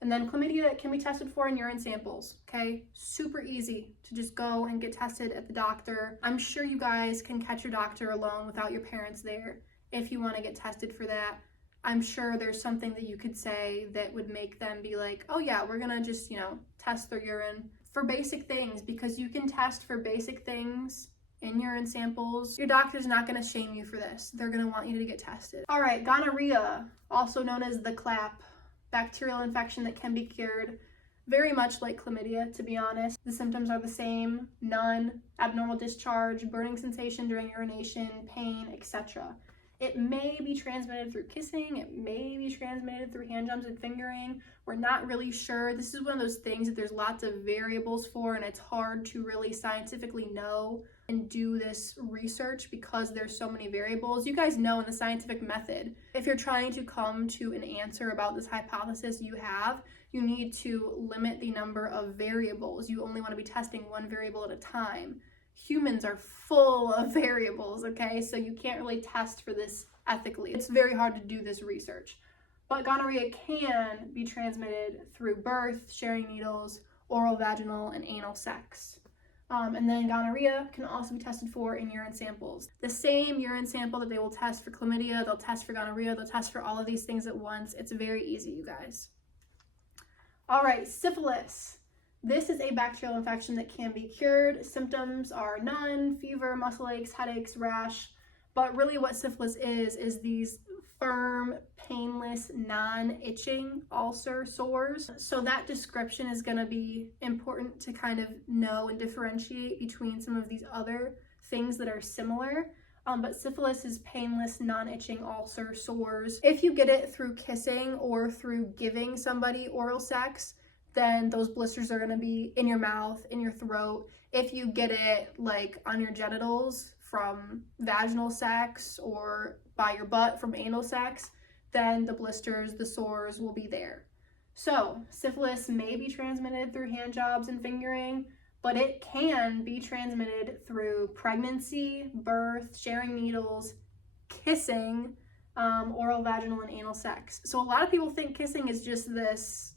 And then chlamydia can be tested for in urine samples, okay? Super easy to just go and get tested at the doctor. I'm sure you guys can catch your doctor alone without your parents there if you want to get tested for that. I'm sure there's something that you could say that would make them be like, oh yeah, we're gonna just, test their urine for basic things, because you can test for basic things in urine samples. Your doctor's not gonna shame you for this. They're gonna want you to get tested. All right, gonorrhea, also known as the clap, bacterial infection that can be cured. Very much like chlamydia, to be honest. The symptoms are the same: none, abnormal discharge, burning sensation during urination, pain, etc. It may be transmitted through kissing, it may be transmitted through handjobs and fingering. We're not really sure. This is one of those things that there's lots of variables for, and it's hard to really scientifically know and do this research because there's so many variables. You guys know in the scientific method, if you're trying to come to an answer about this hypothesis you have, you need to limit the number of variables. You only want to be testing one variable at a time. Humans are full of variables, okay? So you can't really test for this ethically. It's very hard to do this research. But gonorrhea can be transmitted through birth, sharing needles, oral, vaginal, and anal sex. And then gonorrhea can also be tested for in urine samples. The same urine sample that they will test for chlamydia, they'll test for gonorrhea, they'll test for all of these things at once. It's very easy, you guys. All right, syphilis. This is a bacterial infection that can be cured. Symptoms are none, fever, muscle aches, headaches, rash. But really what syphilis is these firm, painless, non-itching ulcer sores. So that description is going to be important to kind of know and differentiate between some of these other things that are similar. But syphilis is painless, non-itching ulcer sores. If you get it through kissing or through giving somebody oral sex, then those blisters are going to be in your mouth, in your throat. If you get it like on your genitals from vaginal sex or by your butt from anal sex, then the blisters, the sores will be there. So syphilis may be transmitted through hand jobs and fingering, but it can be transmitted through pregnancy, birth, sharing needles, kissing, oral, vaginal, and anal sex. So a lot of people think kissing is just this,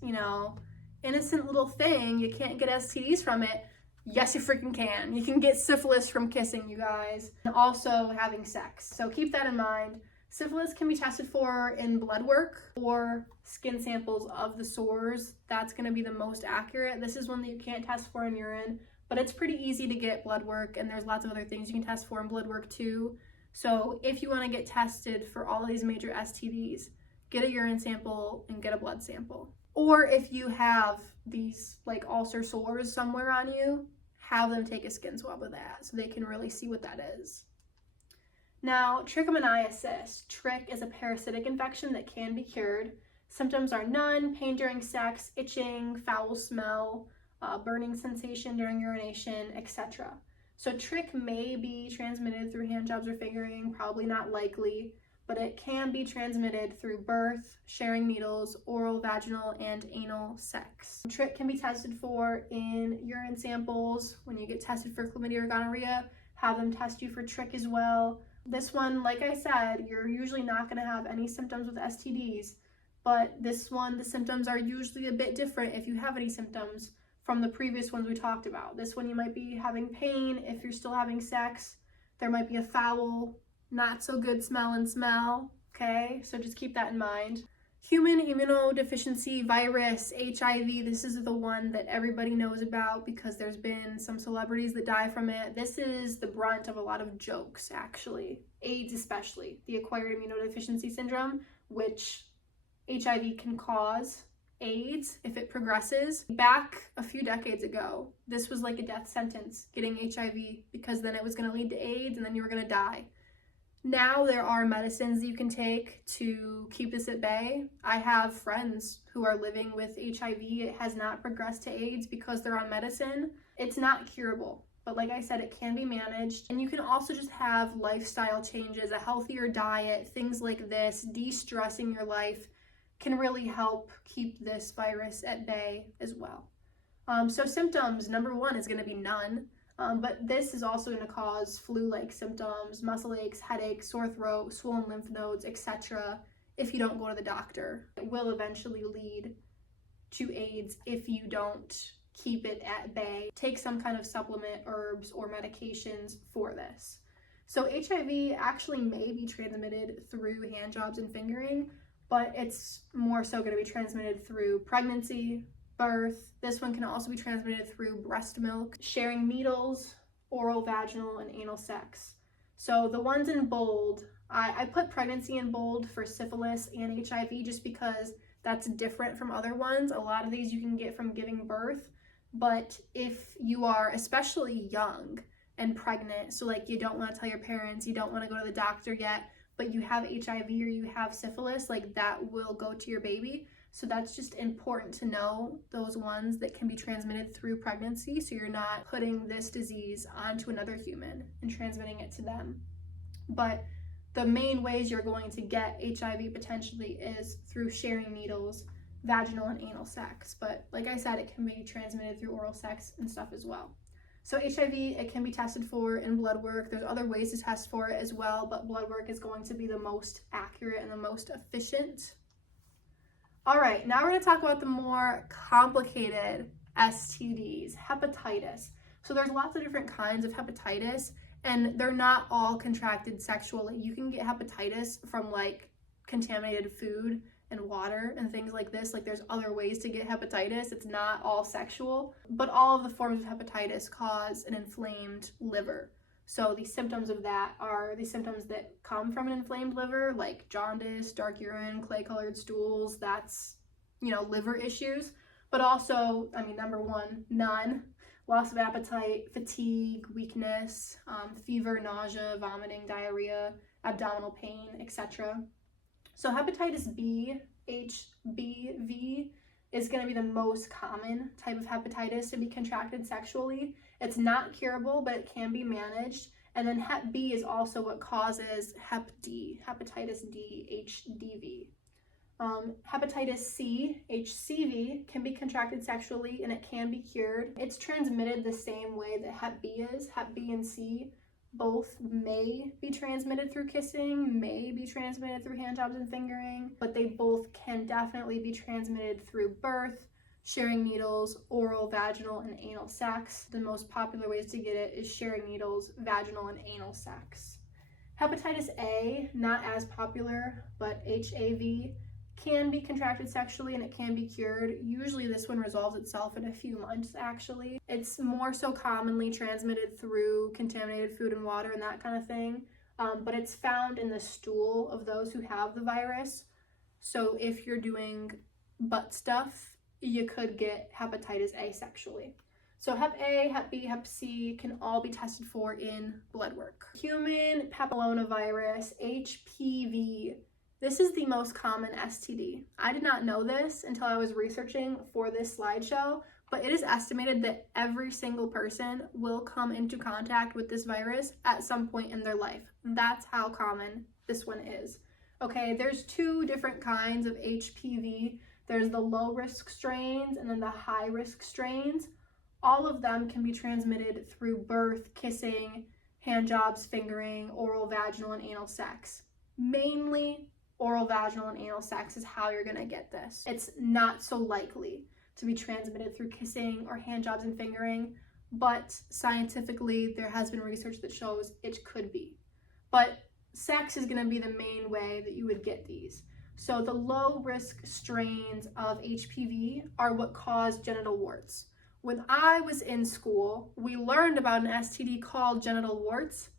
innocent little thing. You can't get STDs from it. Yes, you freaking can. You can get syphilis from kissing, you guys, and also having sex. So keep that in mind. Syphilis can be tested for in blood work or skin samples of the sores. That's going to be the most accurate. This is one that you can't test for in urine, but it's pretty easy to get blood work, and there's lots of other things you can test for in blood work too. So if you want to get tested for all of these major STDs, get a urine sample and get a blood sample. Or if you have these like ulcer sores somewhere on you, have them take a skin swab of that so they can really see what that is. Now, trichomoniasis. Trich is a parasitic infection that can be cured. Symptoms are none, pain during sex, itching, foul smell, burning sensation during urination, etc. So trich may be transmitted through hand jobs or fingering, probably not likely, but it can be transmitted through birth, sharing needles, oral, vaginal, and anal sex. Trich can be tested for in urine samples. When you get tested for chlamydia or gonorrhea, have them test you for trich as well. This one, like I said, you're usually not going to have any symptoms with STDs, but this one, the symptoms are usually a bit different if you have any symptoms from the previous ones we talked about. This one, you might be having pain if you're still having sex. There might be a foul, not so good smell, okay? So just keep that in mind. Human immunodeficiency virus, HIV, this is the one that everybody knows about because there's been some celebrities that die from it. This is the brunt of a lot of jokes, actually. AIDS especially, the acquired immunodeficiency syndrome, which HIV can cause AIDS if it progresses. Back a few decades ago, this was like a death sentence, getting HIV, because then it was going to lead to AIDS and then you were going to die. Now there are medicines you can take to keep this at bay. I have friends who are living with HIV. It has not progressed to AIDS because they're on medicine. It's not curable, but like I said, it can be managed. And you can also just have lifestyle changes, a healthier diet, things like this, de-stressing your life can really help keep this virus at bay as well. So symptoms, number one is going to be none, but this is also going to cause flu-like symptoms, muscle aches, headaches, sore throat, swollen lymph nodes, etc. if you don't go to the doctor. It will eventually lead to AIDS if you don't keep it at bay. Take some kind of supplement, herbs, or medications for this. So HIV actually may be transmitted through hand jobs and fingering, but it's more so going to be transmitted through pregnancy, birth. This one can also be transmitted through breast milk, sharing needles, oral, vaginal, and anal sex. So the ones in bold, I put pregnancy in bold for syphilis and HIV just because that's different from other ones. A lot of these you can get from giving birth, but if you are especially young and pregnant, so like you don't want to tell your parents, you don't want to go to the doctor yet, but you have HIV or you have syphilis, like that will go to your baby. So that's just important to know, those ones that can be transmitted through pregnancy, so you're not putting this disease onto another human and transmitting it to them. But the main ways you're going to get HIV potentially is through sharing needles, vaginal and anal sex. But like I said, it can be transmitted through oral sex and stuff as well. So HIV, it can be tested for in blood work. There's other ways to test for it as well, but blood work is going to be the most accurate and the most efficient. All right, now we're going to talk about the more complicated STDs, hepatitis. So there's lots of different kinds of hepatitis, and they're not all contracted sexually. You can get hepatitis from like contaminated food and water and things like this. Like there's other ways to get hepatitis. It's not all sexual, but all of the forms of hepatitis cause an inflamed liver. So the symptoms of that are the symptoms that come from an inflamed liver, like jaundice, dark urine, clay-colored stools. That's, liver issues. But also, number one, none. Loss of appetite, fatigue, weakness, fever, nausea, vomiting, diarrhea, abdominal pain, etc. So hepatitis B, HBV, is going to be the most common type of hepatitis to be contracted sexually. It's not curable, but it can be managed. And then Hep B is also what causes Hep D, hepatitis D, HDV. Hepatitis C, HCV, can be contracted sexually and it can be cured. It's transmitted the same way that Hep B is. Hep B and C both may be transmitted through kissing, may be transmitted through hand jobs and fingering, but they both can definitely be transmitted through birth, sharing needles, oral, vaginal, and anal sex. The most popular ways to get it is sharing needles, vaginal, and anal sex. Hepatitis A, not as popular, but HAV, can be contracted sexually and it can be cured. Usually this one resolves itself in a few months, actually. It's more so commonly transmitted through contaminated food and water and that kind of thing, but it's found in the stool of those who have the virus. So if you're doing butt stuff, you could get hepatitis A sexually. So Hep A, Hep B, Hep C can all be tested for in blood work. Human papillomavirus, HPV. This is the most common STD. I did not know this until I was researching for this slideshow, but it is estimated that every single person will come into contact with this virus at some point in their life. That's how common this one is. Okay, there's two different kinds of HPV. There's the low-risk strains and then the high-risk strains. All of them can be transmitted through birth, kissing, hand jobs, fingering, oral, vaginal, and anal sex. Mainly oral, vaginal, and anal sex is how you're going to get this. It's not so likely to be transmitted through kissing or hand jobs and fingering, but scientifically there has been research that shows it could be. But sex is going to be the main way that you would get these. So the low-risk strains of HPV are what cause genital warts. When I was in school, we learned about an STD called genital warts.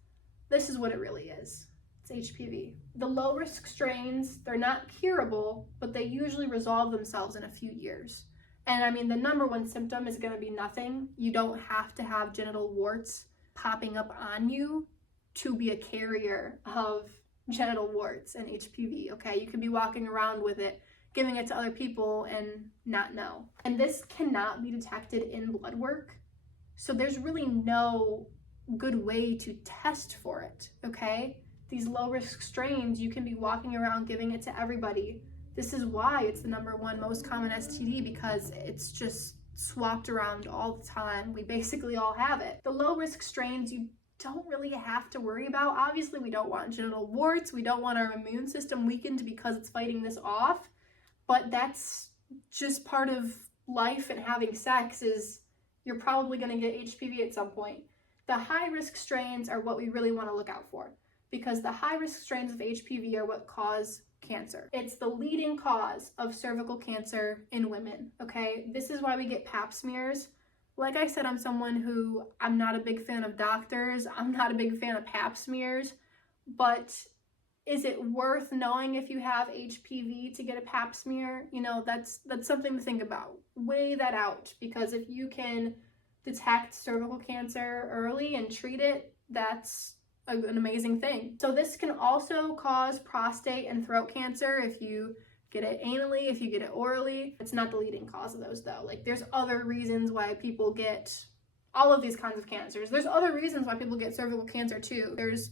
This is what it really is. It's HPV. The low-risk strains, they're not curable, but they usually resolve themselves in a few years. And the number one symptom is going to be nothing. You don't have to have genital warts popping up on you to be a carrier of genital warts and HPV, okay? You could be walking around with it, giving it to other people and not know. And this cannot be detected in blood work. So there's really no good way to test for it, okay? These low risk strains, you can be walking around giving it to everybody. This is why it's the #1 most common STD, because it's just swapped around all the time. We basically all have it. The low risk strains, you don't really have to worry about. Obviously, we don't want genital warts. We don't want our immune system weakened because it's fighting this off. But that's just part of life and having sex, is you're probably going to get HPV at some point. The high risk strains are what we really want to look out for, because the high risk strains of HPV are what cause cancer. It's the leading cause of cervical cancer in women, okay? This is why we get pap smears. Like I said, I'm not a big fan of doctors. I'm not a big fan of pap smears, but is it worth knowing if you have HPV to get a pap smear? You know, that's something to think about. Weigh that out, because if you can detect cervical cancer early and treat it, that's an amazing thing. So this can also cause prostate and throat cancer if you get it anally, if you get it orally. It's not the leading cause of those though. Like, there's other reasons why people get all of these kinds of cancers. There's other reasons why people get cervical cancer too. There's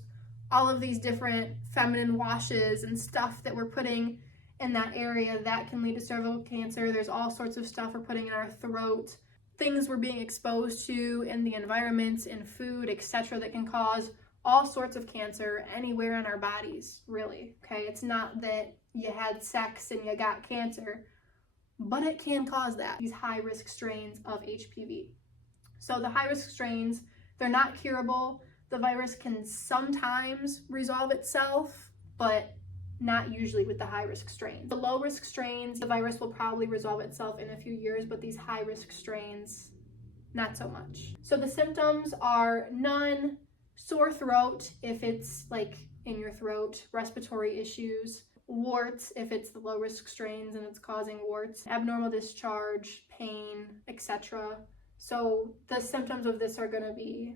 all of these different feminine washes and stuff that we're putting in that area that can lead to cervical cancer. There's all sorts of stuff we're putting in our throat, things we're being exposed to in the environments, in food, etc., that can cause all sorts of cancer anywhere in our bodies, really, okay? It's not that you had sex and you got cancer, but it can cause that, these high-risk strains of HPV. So the high-risk strains, they're not curable. The virus can sometimes resolve itself, but not usually with the high-risk strains. The low-risk strains, the virus will probably resolve itself in a few years, but these high-risk strains, not so much. So the symptoms are none, sore throat if it's like in your throat, respiratory issues, warts if it's the low risk strains and it's causing warts, abnormal discharge, pain, etc. So the symptoms of this are going to be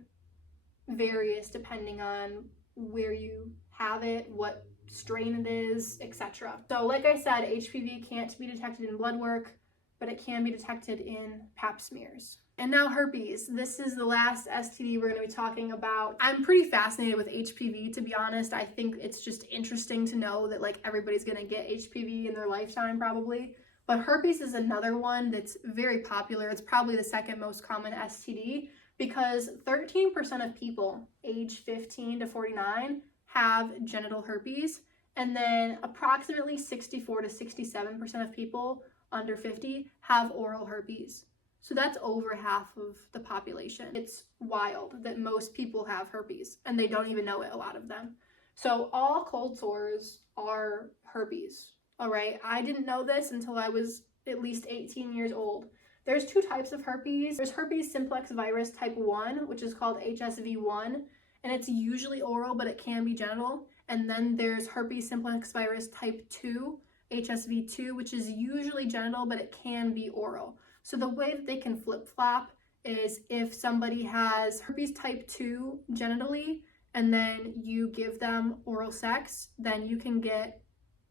various depending on where you have it, what strain it is, etc. So like I said, HPV can't be detected in blood work, but it can be detected in pap smears. And now herpes. This is the last STD we're going to be talking about. I'm pretty fascinated with HPV, to be honest. I think it's just interesting to know that like everybody's going to get HPV in their lifetime probably. But herpes is another one that's very popular. It's probably the second most common STD, because 13% of people age 15 to 49 have genital herpes, and then approximately 64 to 67% of people under 50 have oral herpes. So that's over half of the population. It's wild that most people have herpes and they don't even know it, a lot of them. So all cold sores are herpes, all right? I didn't know this until I was at least 18 years old. There's two types of herpes. There's herpes simplex virus type 1, which is called HSV1, and it's usually oral, but it can be genital. And then there's herpes simplex virus type 2, HSV2, which is usually genital, but it can be oral. So the way that they can flip-flop is if somebody has herpes type 2 genitally and then you give them oral sex, then you can get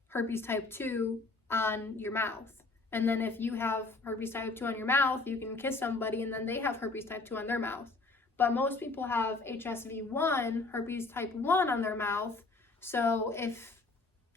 herpes type 2 on your mouth. And then if you have herpes type 2 on your mouth, you can kiss somebody and then they have herpes type 2 on their mouth. But most people have HSV1, herpes type 1 on their mouth. So if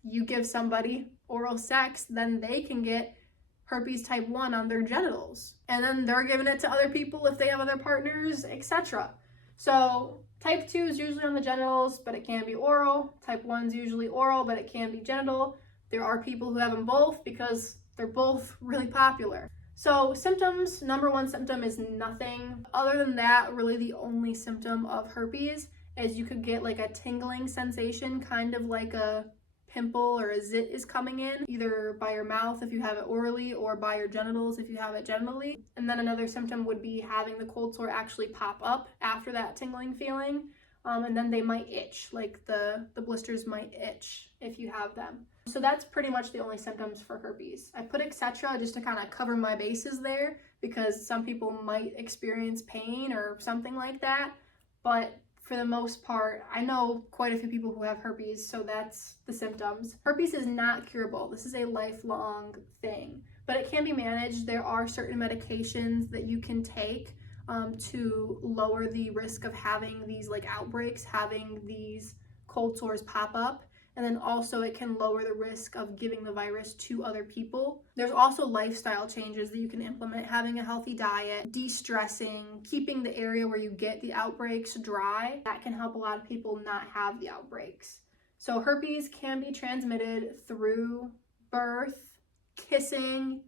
you give somebody oral sex, then they can get herpes type 1 on their genitals, and then they're giving it to other people if they have other partners, etc. So type 2 is usually on the genitals, but it can be oral. Type 1 is usually oral, but it can be genital. There are people who have them both because they're both really popular. So symptoms, #1 symptom is nothing. Other than that, really the only symptom of herpes is you could get like a tingling sensation, kind of like a pimple or a zit is coming in, either by your mouth if you have it orally or by your genitals if you have it genitally. And then another symptom would be having the cold sore actually pop up after that tingling feeling, and then they might itch, like the blisters might itch if you have them. So that's pretty much the only symptoms for herpes. I put etc. just to kind of cover my bases there, because some people might experience pain or something like that, but for the most part, I know quite a few people who have herpes, so that's the symptoms. Herpes is not curable. This is a lifelong thing, but it can be managed. There are certain medications that you can take to lower the risk of having these like outbreaks, having these cold sores pop up. And then also it can lower the risk of giving the virus to other people. There's also lifestyle changes that you can implement, having a healthy diet, de-stressing, keeping the area where you get the outbreaks dry. That can help a lot of people not have the outbreaks. So herpes can be transmitted through birth, kissing.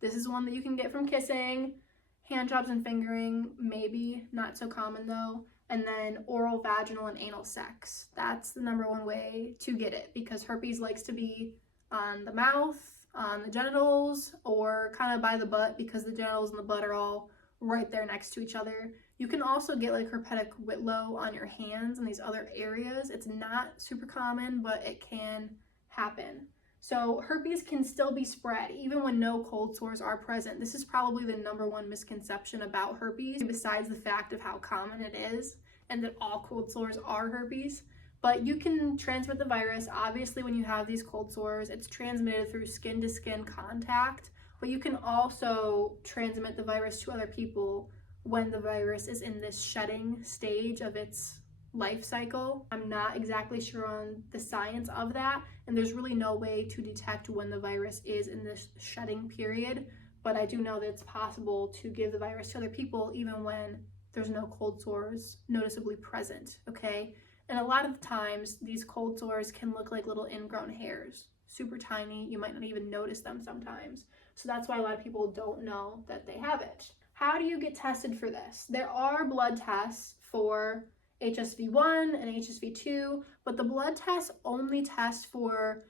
This is one that you can get from kissing. Hand jobs and fingering, maybe, not so common though. And then oral, vaginal, and anal sex. That's the number one way to get it, because herpes likes to be on the mouth, on the genitals, or kind of by the butt, because the genitals and the butt are all right there next to each other. You can also get like herpetic whitlow on your hands and these other areas. It's not super common, but it can happen. So herpes can still be spread even when no cold sores are present. This is probably the number one misconception about herpes, besides the fact of how common it is and that all cold sores are herpes. But you can transmit the virus. Obviously, when you have these cold sores, it's transmitted through skin-to-skin contact, but you can also transmit the virus to other people when the virus is in this shedding stage of its life cycle. I'm not exactly sure on the science of that, and there's really no way to detect when the virus is in this shedding period, but I do know that it's possible to give the virus to other people even when there's no cold sores noticeably present, okay? And a lot of times these cold sores can look like little ingrown hairs, super tiny. You might not even notice them sometimes. So that's why a lot of people don't know that they have it. How do you get tested for this? There are blood tests for HSV1 and HSV2, but the blood tests only test for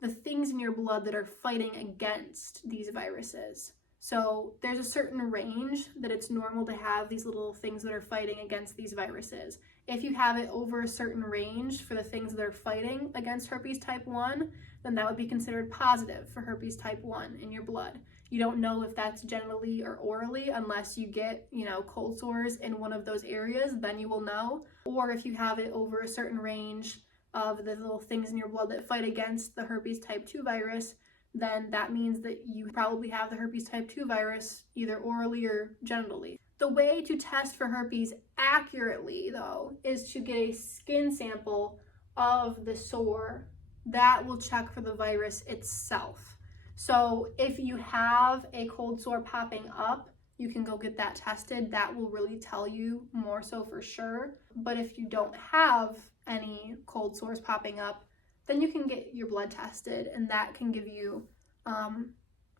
the things in your blood that are fighting against these viruses. So there's a certain range that it's normal to have these little things that are fighting against these viruses. If you have it over a certain range for the things that are fighting against herpes type 1, then that would be considered positive for herpes type 1 in your blood. You don't know if that's genitally or orally unless you get, cold sores in one of those areas, then you will know. Or if you have it over a certain range of the little things in your blood that fight against the herpes type 2 virus, then that means that you probably have the herpes type 2 virus either orally or genitally. The way to test for herpes accurately, though, is to get a skin sample of the sore. That will check for the virus itself. So if you have a cold sore popping up, you can go get that tested. That will really tell you more so for sure. But if you don't have any cold sores popping up, then you can get your blood tested, and that can give you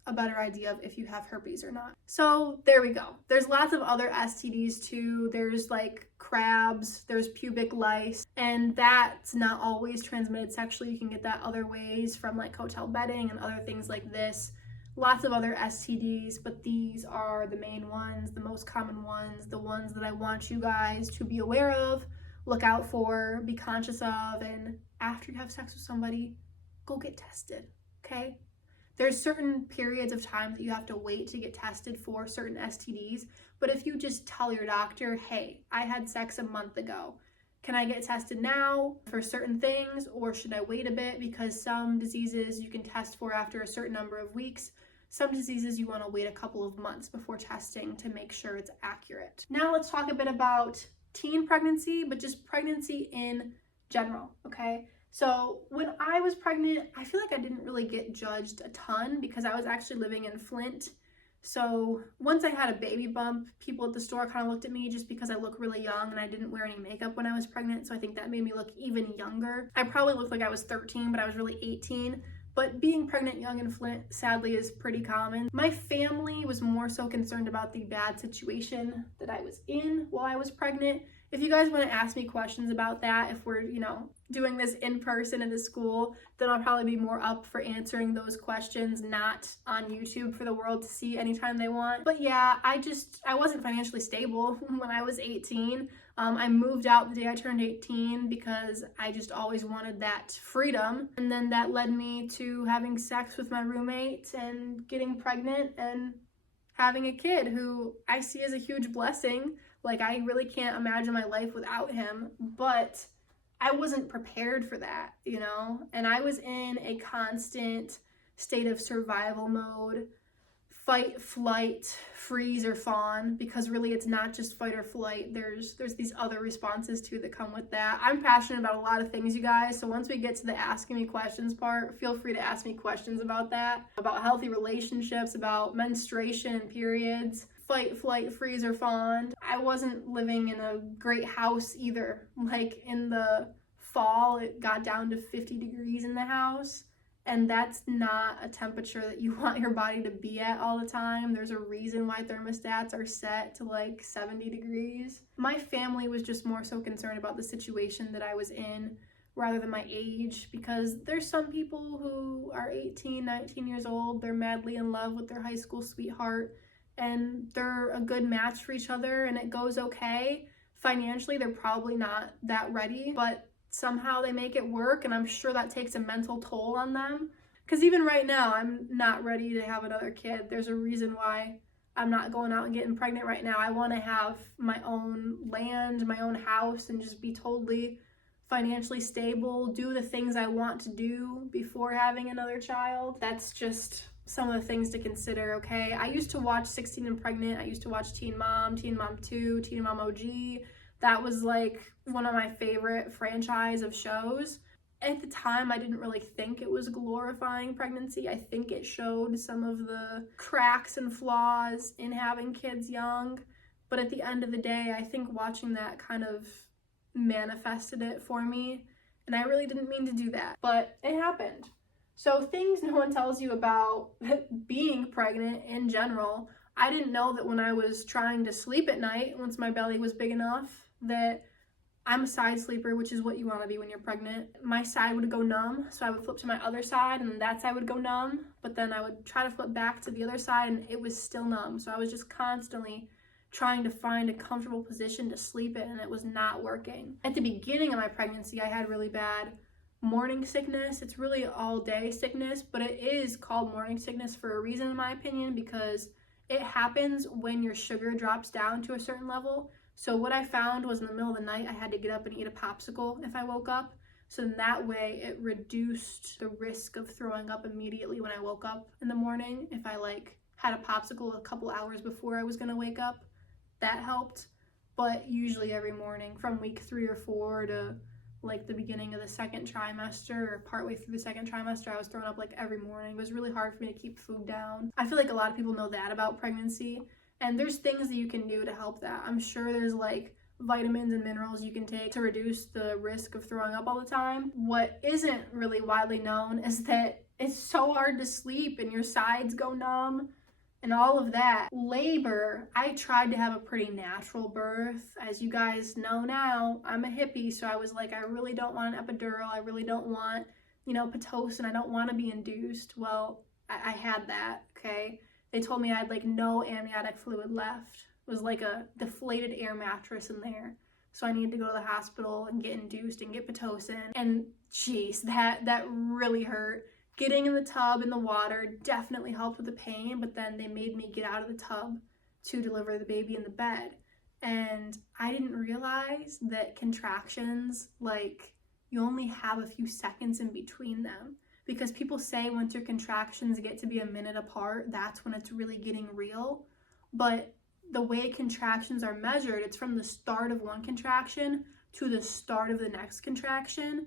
a better idea of if you have herpes or not. So there we go. There's lots of other STDs too. There's like crabs, there's pubic lice, and that's not always transmitted sexually. You can get that other ways from like hotel bedding and other things like this. Lots of other STDs, but these are the main ones, the most common ones, the ones that I want you guys to be aware of, look out for, be conscious of, and after you have sex with somebody, go get tested, okay? There's certain periods of time that you have to wait to get tested for certain STDs, but if you just tell your doctor, hey, I had sex a month ago, can I get tested now for certain things, or should I wait a bit, because some diseases you can test for after a certain number of weeks. Some diseases you want to wait a couple of months before testing to make sure it's accurate. Now let's talk a bit about teen pregnancy, but just pregnancy in general, okay? So when I was pregnant, I feel like I didn't really get judged a ton because I was actually living in Flint. So once I had a baby bump, people at the store kind of looked at me just because I look really young and I didn't wear any makeup when I was pregnant. So I think that made me look even younger. I probably looked like I was 13, but I was really 18. But being pregnant young in Flint, sadly, is pretty common. My family was more so concerned about the bad situation that I was in while I was pregnant. If you guys want to ask me questions about that, if we're, doing this in person in the school, then I'll probably be more up for answering those questions, not on YouTube for the world to see anytime they want. But yeah, I wasn't financially stable when I was 18. I moved out the day I turned 18 because I just always wanted that freedom. And then that led me to having sex with my roommate and getting pregnant and having a kid who I see as a huge blessing. Like, I really can't imagine my life without him, but I wasn't prepared for that, and I was in a constant state of survival mode fight, flight, freeze, or fawn, because really it's not just fight or flight. There's these other responses too that come with that. I'm passionate about a lot of things, you guys, so once we get to the asking me questions part, feel free to ask me questions about that, about healthy relationships, about menstruation and periods, fight, flight, freeze, or fawn. I wasn't living in a great house either. Like in the fall, it got down to 50 degrees in the house. And that's not a temperature that you want your body to be at all the time. There's a reason why thermostats are set to like 70 degrees. My family was just more so concerned about the situation that I was in rather than my age, because there's some people who are 18, 19 years old, they're madly in love with their high school sweetheart, and they're a good match for each other and it goes okay. Financially, they're probably not that ready, but somehow they make it work, and I'm sure that takes a mental toll on them. Because even right now, I'm not ready to have another kid. There's a reason why I'm not going out and getting pregnant right now. I want to have my own land, my own house, and just be totally financially stable, do the things I want to do before having another child. That's just some of the things to consider, okay? I used to watch 16 and Pregnant. I used to watch Teen Mom 2, Teen Mom OG. That was like one of my favorite franchise of shows. At the time, I didn't really think it was glorifying pregnancy. I think it showed some of the cracks and flaws in having kids young. But at the end of the day, I think watching that kind of manifested it for me. And I really didn't mean to do that, but it happened. So things no one tells you about being pregnant in general. I didn't know that when I was trying to sleep at night, once my belly was big enough, that I'm a side sleeper, which is what you want to be when you're pregnant. My side would go numb, so I would flip to my other side, and then that side would go numb, but then I would try to flip back to the other side, and it was still numb. So I was just constantly trying to find a comfortable position to sleep in, and it was not working. At the beginning of my pregnancy, I had really bad morning sickness. It's really all-day sickness, but it is called morning sickness for a reason, in my opinion, because it happens when your sugar drops down to a certain level. So what I found was in the middle of the night, I had to get up and eat a popsicle if I woke up. So in that way, it reduced the risk of throwing up immediately when I woke up in the morning. If I like had a popsicle a couple hours before I was gonna wake up, that helped. But usually every morning from week 3 or 4 to like the beginning of the second trimester or partway through the second trimester, I was throwing up like every morning. It was really hard for me to keep food down. I feel like a lot of people know that about pregnancy. And there's things that you can do to help that. I'm sure there's like vitamins and minerals you can take to reduce the risk of throwing up all the time. What isn't really widely known is that it's so hard to sleep and your sides go numb and all of that. Labor, I tried to have a pretty natural birth. As you guys know now, I'm a hippie, so I was like, I really don't want an epidural. I really don't want, Pitocin. I don't want to be induced. Well, I had that, okay? They told me I had like no amniotic fluid left. It was like a deflated air mattress in there. So I needed to go to the hospital and get induced and get Pitocin. And geez, that really hurt. Getting in the tub in the water definitely helped with the pain, but then they made me get out of the tub to deliver the baby in the bed. And I didn't realize that contractions, like, you only have a few seconds in between them. Because people say once your contractions get to be a minute apart, that's when it's really getting real. But the way contractions are measured, it's from the start of one contraction to the start of the next contraction.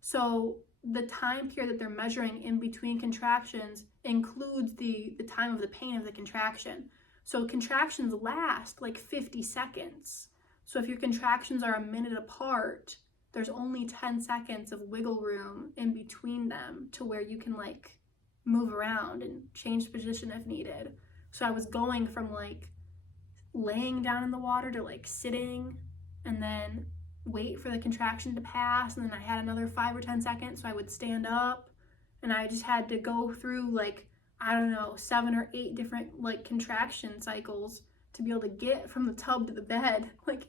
So the time period that they're measuring in between contractions includes the time of the pain of the contraction. So contractions last like 50 seconds. So if your contractions are a minute apart, there's only 10 seconds of wiggle room in between them to where you can like move around and change position if needed. So I was going from like laying down in the water to like sitting and then wait for the contraction to pass. And then I had another 5 or 10 seconds. So I would stand up and I just had to go through like, 7 or 8 different like contraction cycles to be able to get from the tub to the bed. Like,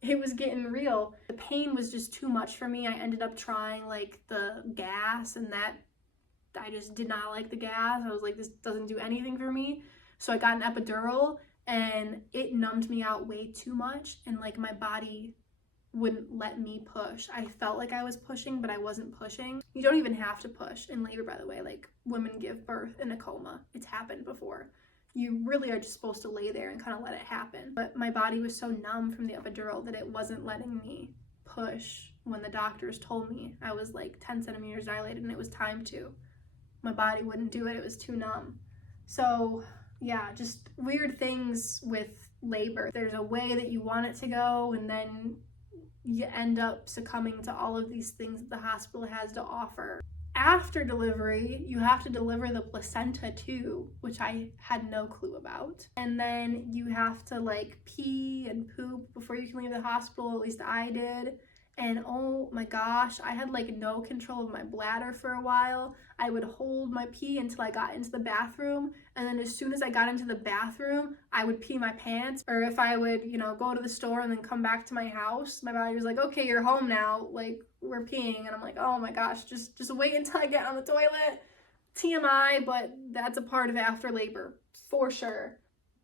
it was getting real. The pain was just too much for me. I ended up trying like the gas, and that I just did not like the gas. I was like, this doesn't do anything for me. So I got an epidural and it numbed me out way too much, and like my body wouldn't let me push. I felt like I was pushing, but I wasn't pushing. You don't even have to push in labor, by the way. Like, women give birth in a coma. It's happened before. you really are just supposed to lay there and kind of let it happen. But my body was so numb from the epidural that it wasn't letting me push when the doctors told me I was like 10 centimeters dilated and it was time to. My body wouldn't do it, it was too numb. So yeah, just weird things with labor. There's a way that you want it to go, and then you end up succumbing to all of these things that the hospital has to offer. After delivery, you have to deliver the placenta too, which I had no clue about. And then you have to like pee and poop before you can leave the hospital, at least I did. And oh my gosh, I had like no control of my bladder for a while. I would hold my pee until I got into the bathroom, and then as soon as I got into the bathroom, I would pee my pants. Or if I would, go to the store and then come back to my house, my body was like, okay, you're home now, like we're peeing. And I'm like, oh my gosh, just wait until I get on the toilet. TMI, but that's a part of after labor for sure.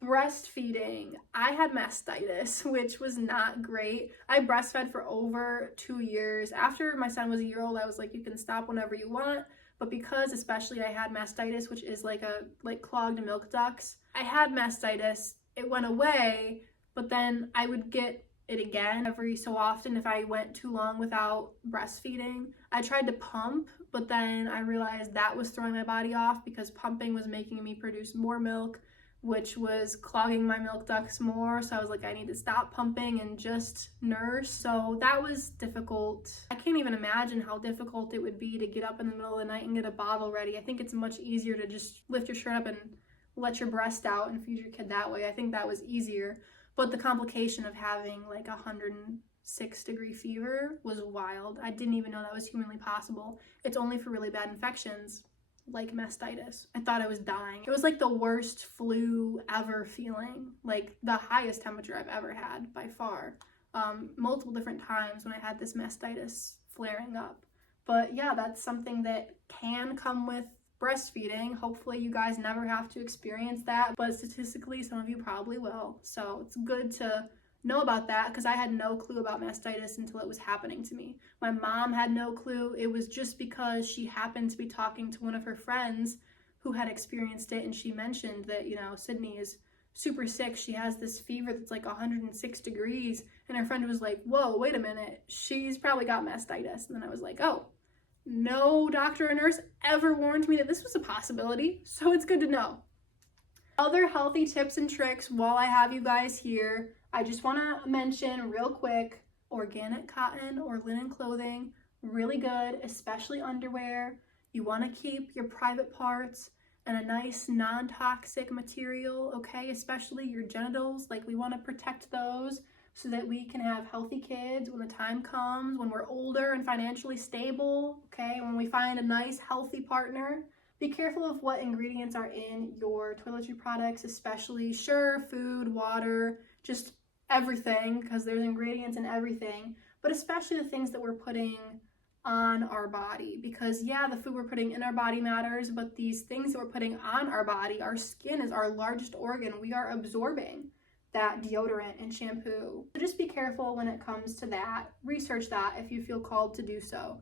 Breastfeeding. I had mastitis, which was not great. I breastfed for over 2 years. After my son was a year old, I was like, you can stop whenever you want. But because especially I had mastitis, which is like clogged milk ducts, I had mastitis. It went away, but then I would get it again every so often if I went too long without breastfeeding. I tried to pump, but then I realized that was throwing my body off because pumping was making me produce more milk, which was clogging my milk ducts more. So I was like, I need to stop pumping and just nurse. So that was difficult. I can't even imagine how difficult it would be to get up in the middle of the night and get a bottle ready. I think it's much easier to just lift your shirt up and let your breast out and feed your kid that way. I think that was easier. But the complication of having like 106-degree fever was wild. I didn't even know that was humanly possible. It's only for really bad infections like mastitis. I thought I was dying. It was like the worst flu ever feeling, like the highest temperature I've ever had by far. Multiple different times when I had this mastitis flaring up. But yeah, that's something that can come with breastfeeding. Hopefully you guys never have to experience that, but statistically some of you probably will. So it's good to know about that because I had no clue about mastitis until it was happening to me. My mom had no clue. It was just because she happened to be talking to one of her friends who had experienced it, and she mentioned that, Sydney is super sick. She has this fever that's like 106 degrees, and her friend was like, whoa, wait a minute, she's probably got mastitis. And then I was like, oh, no doctor or nurse ever warned me that this was a possibility, so it's good to know. Other healthy tips and tricks while I have you guys here, I just want to mention real quick, organic cotton or linen clothing, really good, especially underwear. You want to keep your private parts in a nice non-toxic material, okay? Especially your genitals, like we want to protect those so that we can have healthy kids when the time comes, when we're older and financially stable, okay? When we find a nice, healthy partner. Be careful of what ingredients are in your toiletry products, especially, food, water, just everything, because there's ingredients in everything, but especially the things that we're putting on our body, because the food we're putting in our body matters, but these things that we're putting on our body, our skin is our largest organ. We are absorbing that deodorant and shampoo. So just be careful when it comes to that. Research that if you feel called to do so.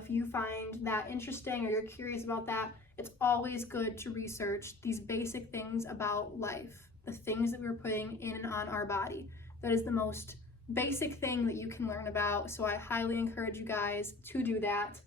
If you find that interesting or you're curious about that, it's always good to research these basic things about life, the things that we're putting in and on our body. That is the most basic thing that you can learn about. So I highly encourage you guys to do that.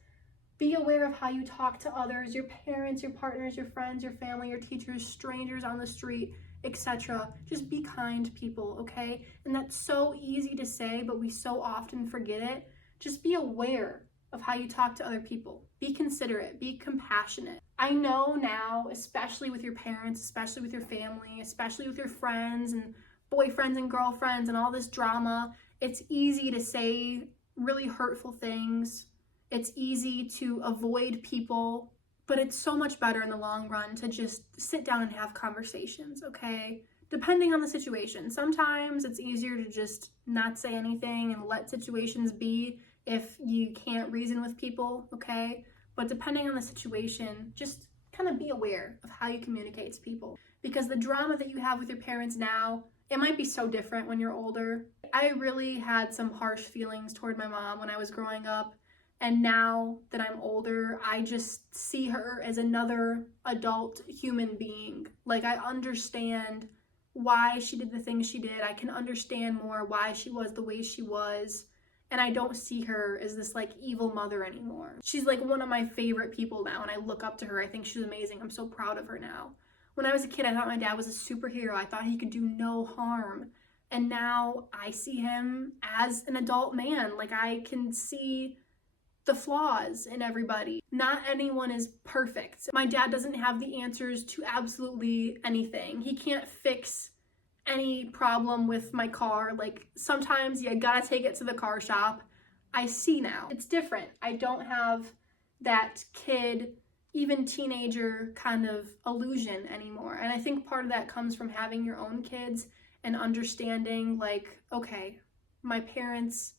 Be aware of how you talk to others, your parents, your partners, your friends, your family, your teachers, strangers on the street, etc. Just be kind people, okay? And that's so easy to say, but we so often forget it. Just be aware of how you talk to other people. Be considerate, be compassionate. I know now, especially with your parents, especially with your family, especially with your friends and boyfriends and girlfriends and all this drama, it's easy to say really hurtful things. It's easy to avoid people, but it's so much better in the long run to just sit down and have conversations, okay? Depending on the situation. Sometimes it's easier to just not say anything and let situations be if you can't reason with people, okay? But depending on the situation, just kind of be aware of how you communicate to people. Because the drama that you have with your parents now, it might be so different when you're older. I really had some harsh feelings toward my mom when I was growing up, And now that I'm older, I just see her as another adult human being. Like, I understand why she did the things she did. I can understand more why she was the way she was. And I don't see her as this like evil mother anymore. She's like one of my favorite people now, and I look up to her. I think she's amazing. I'm so proud of her now. When I was a kid, I thought my dad was a superhero. I thought he could do no harm. And now I see him as an adult man. Like, I can see the flaws in everybody. Not anyone is perfect. My dad doesn't have the answers to absolutely anything. He can't fix any problem with my car. Like, sometimes you gotta take it to the car shop. I see now. It's different. I don't have that kid, even teenager kind of illusion anymore. And I think part of that comes from having your own kids and understanding, like, okay, my parents,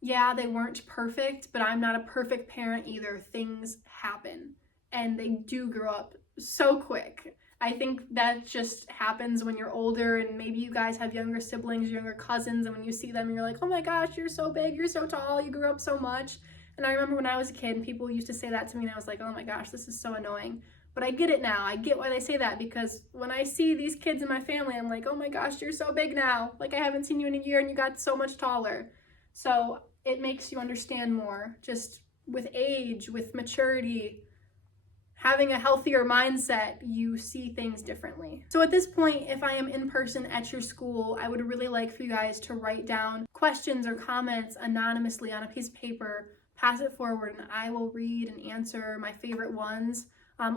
yeah, they weren't perfect, but I'm not a perfect parent either. Things happen, and they do grow up so quick. I think that just happens when you're older, and maybe you guys have younger siblings, younger cousins, and when you see them, you're like, oh my gosh, you're so big, you're so tall, you grew up so much. And I remember when I was a kid, people used to say that to me, and I was like, oh my gosh, this is so annoying. But I get it now. I get why they say that, because when I see these kids in my family, I'm like, oh my gosh, you're so big now. Like, I haven't seen you in a year, and you got so much taller. So it makes you understand more, just with age, with maturity, having a healthier mindset, you see things differently. So at this point, if I am in person at your school, I would really like for you guys to write down questions or comments anonymously on a piece of paper, pass it forward, and I will read and answer my favorite ones.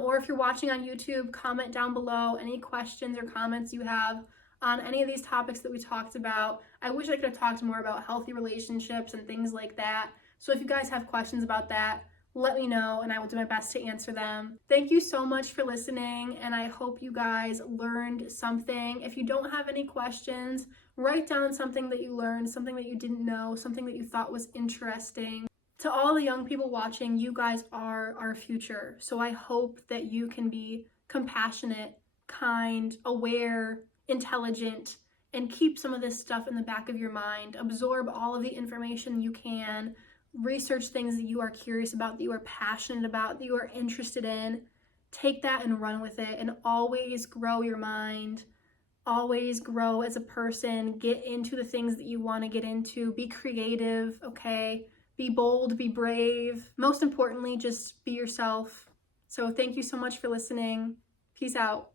Or if you're watching on YouTube, comment down below any questions or comments you have on any of these topics that we talked about. I wish I could have talked more about healthy relationships and things like that. So if you guys have questions about that, let me know and I will do my best to answer them. Thank you so much for listening, and I hope you guys learned something. If you don't have any questions, write down something that you learned, something that you didn't know, something that you thought was interesting. To all the young people watching, you guys are our future. So I hope that you can be compassionate, kind, aware, intelligent, and keep some of this stuff in the back of your mind. Absorb all of the information you can. Research things that you are curious about, that you are passionate about, that you are interested in. Take that and run with it, and always grow your mind. Always grow as a person. Get into the things that you want to get into. Be creative, okay? Be bold, be brave. Most importantly, just be yourself. So thank you so much for listening. Peace out.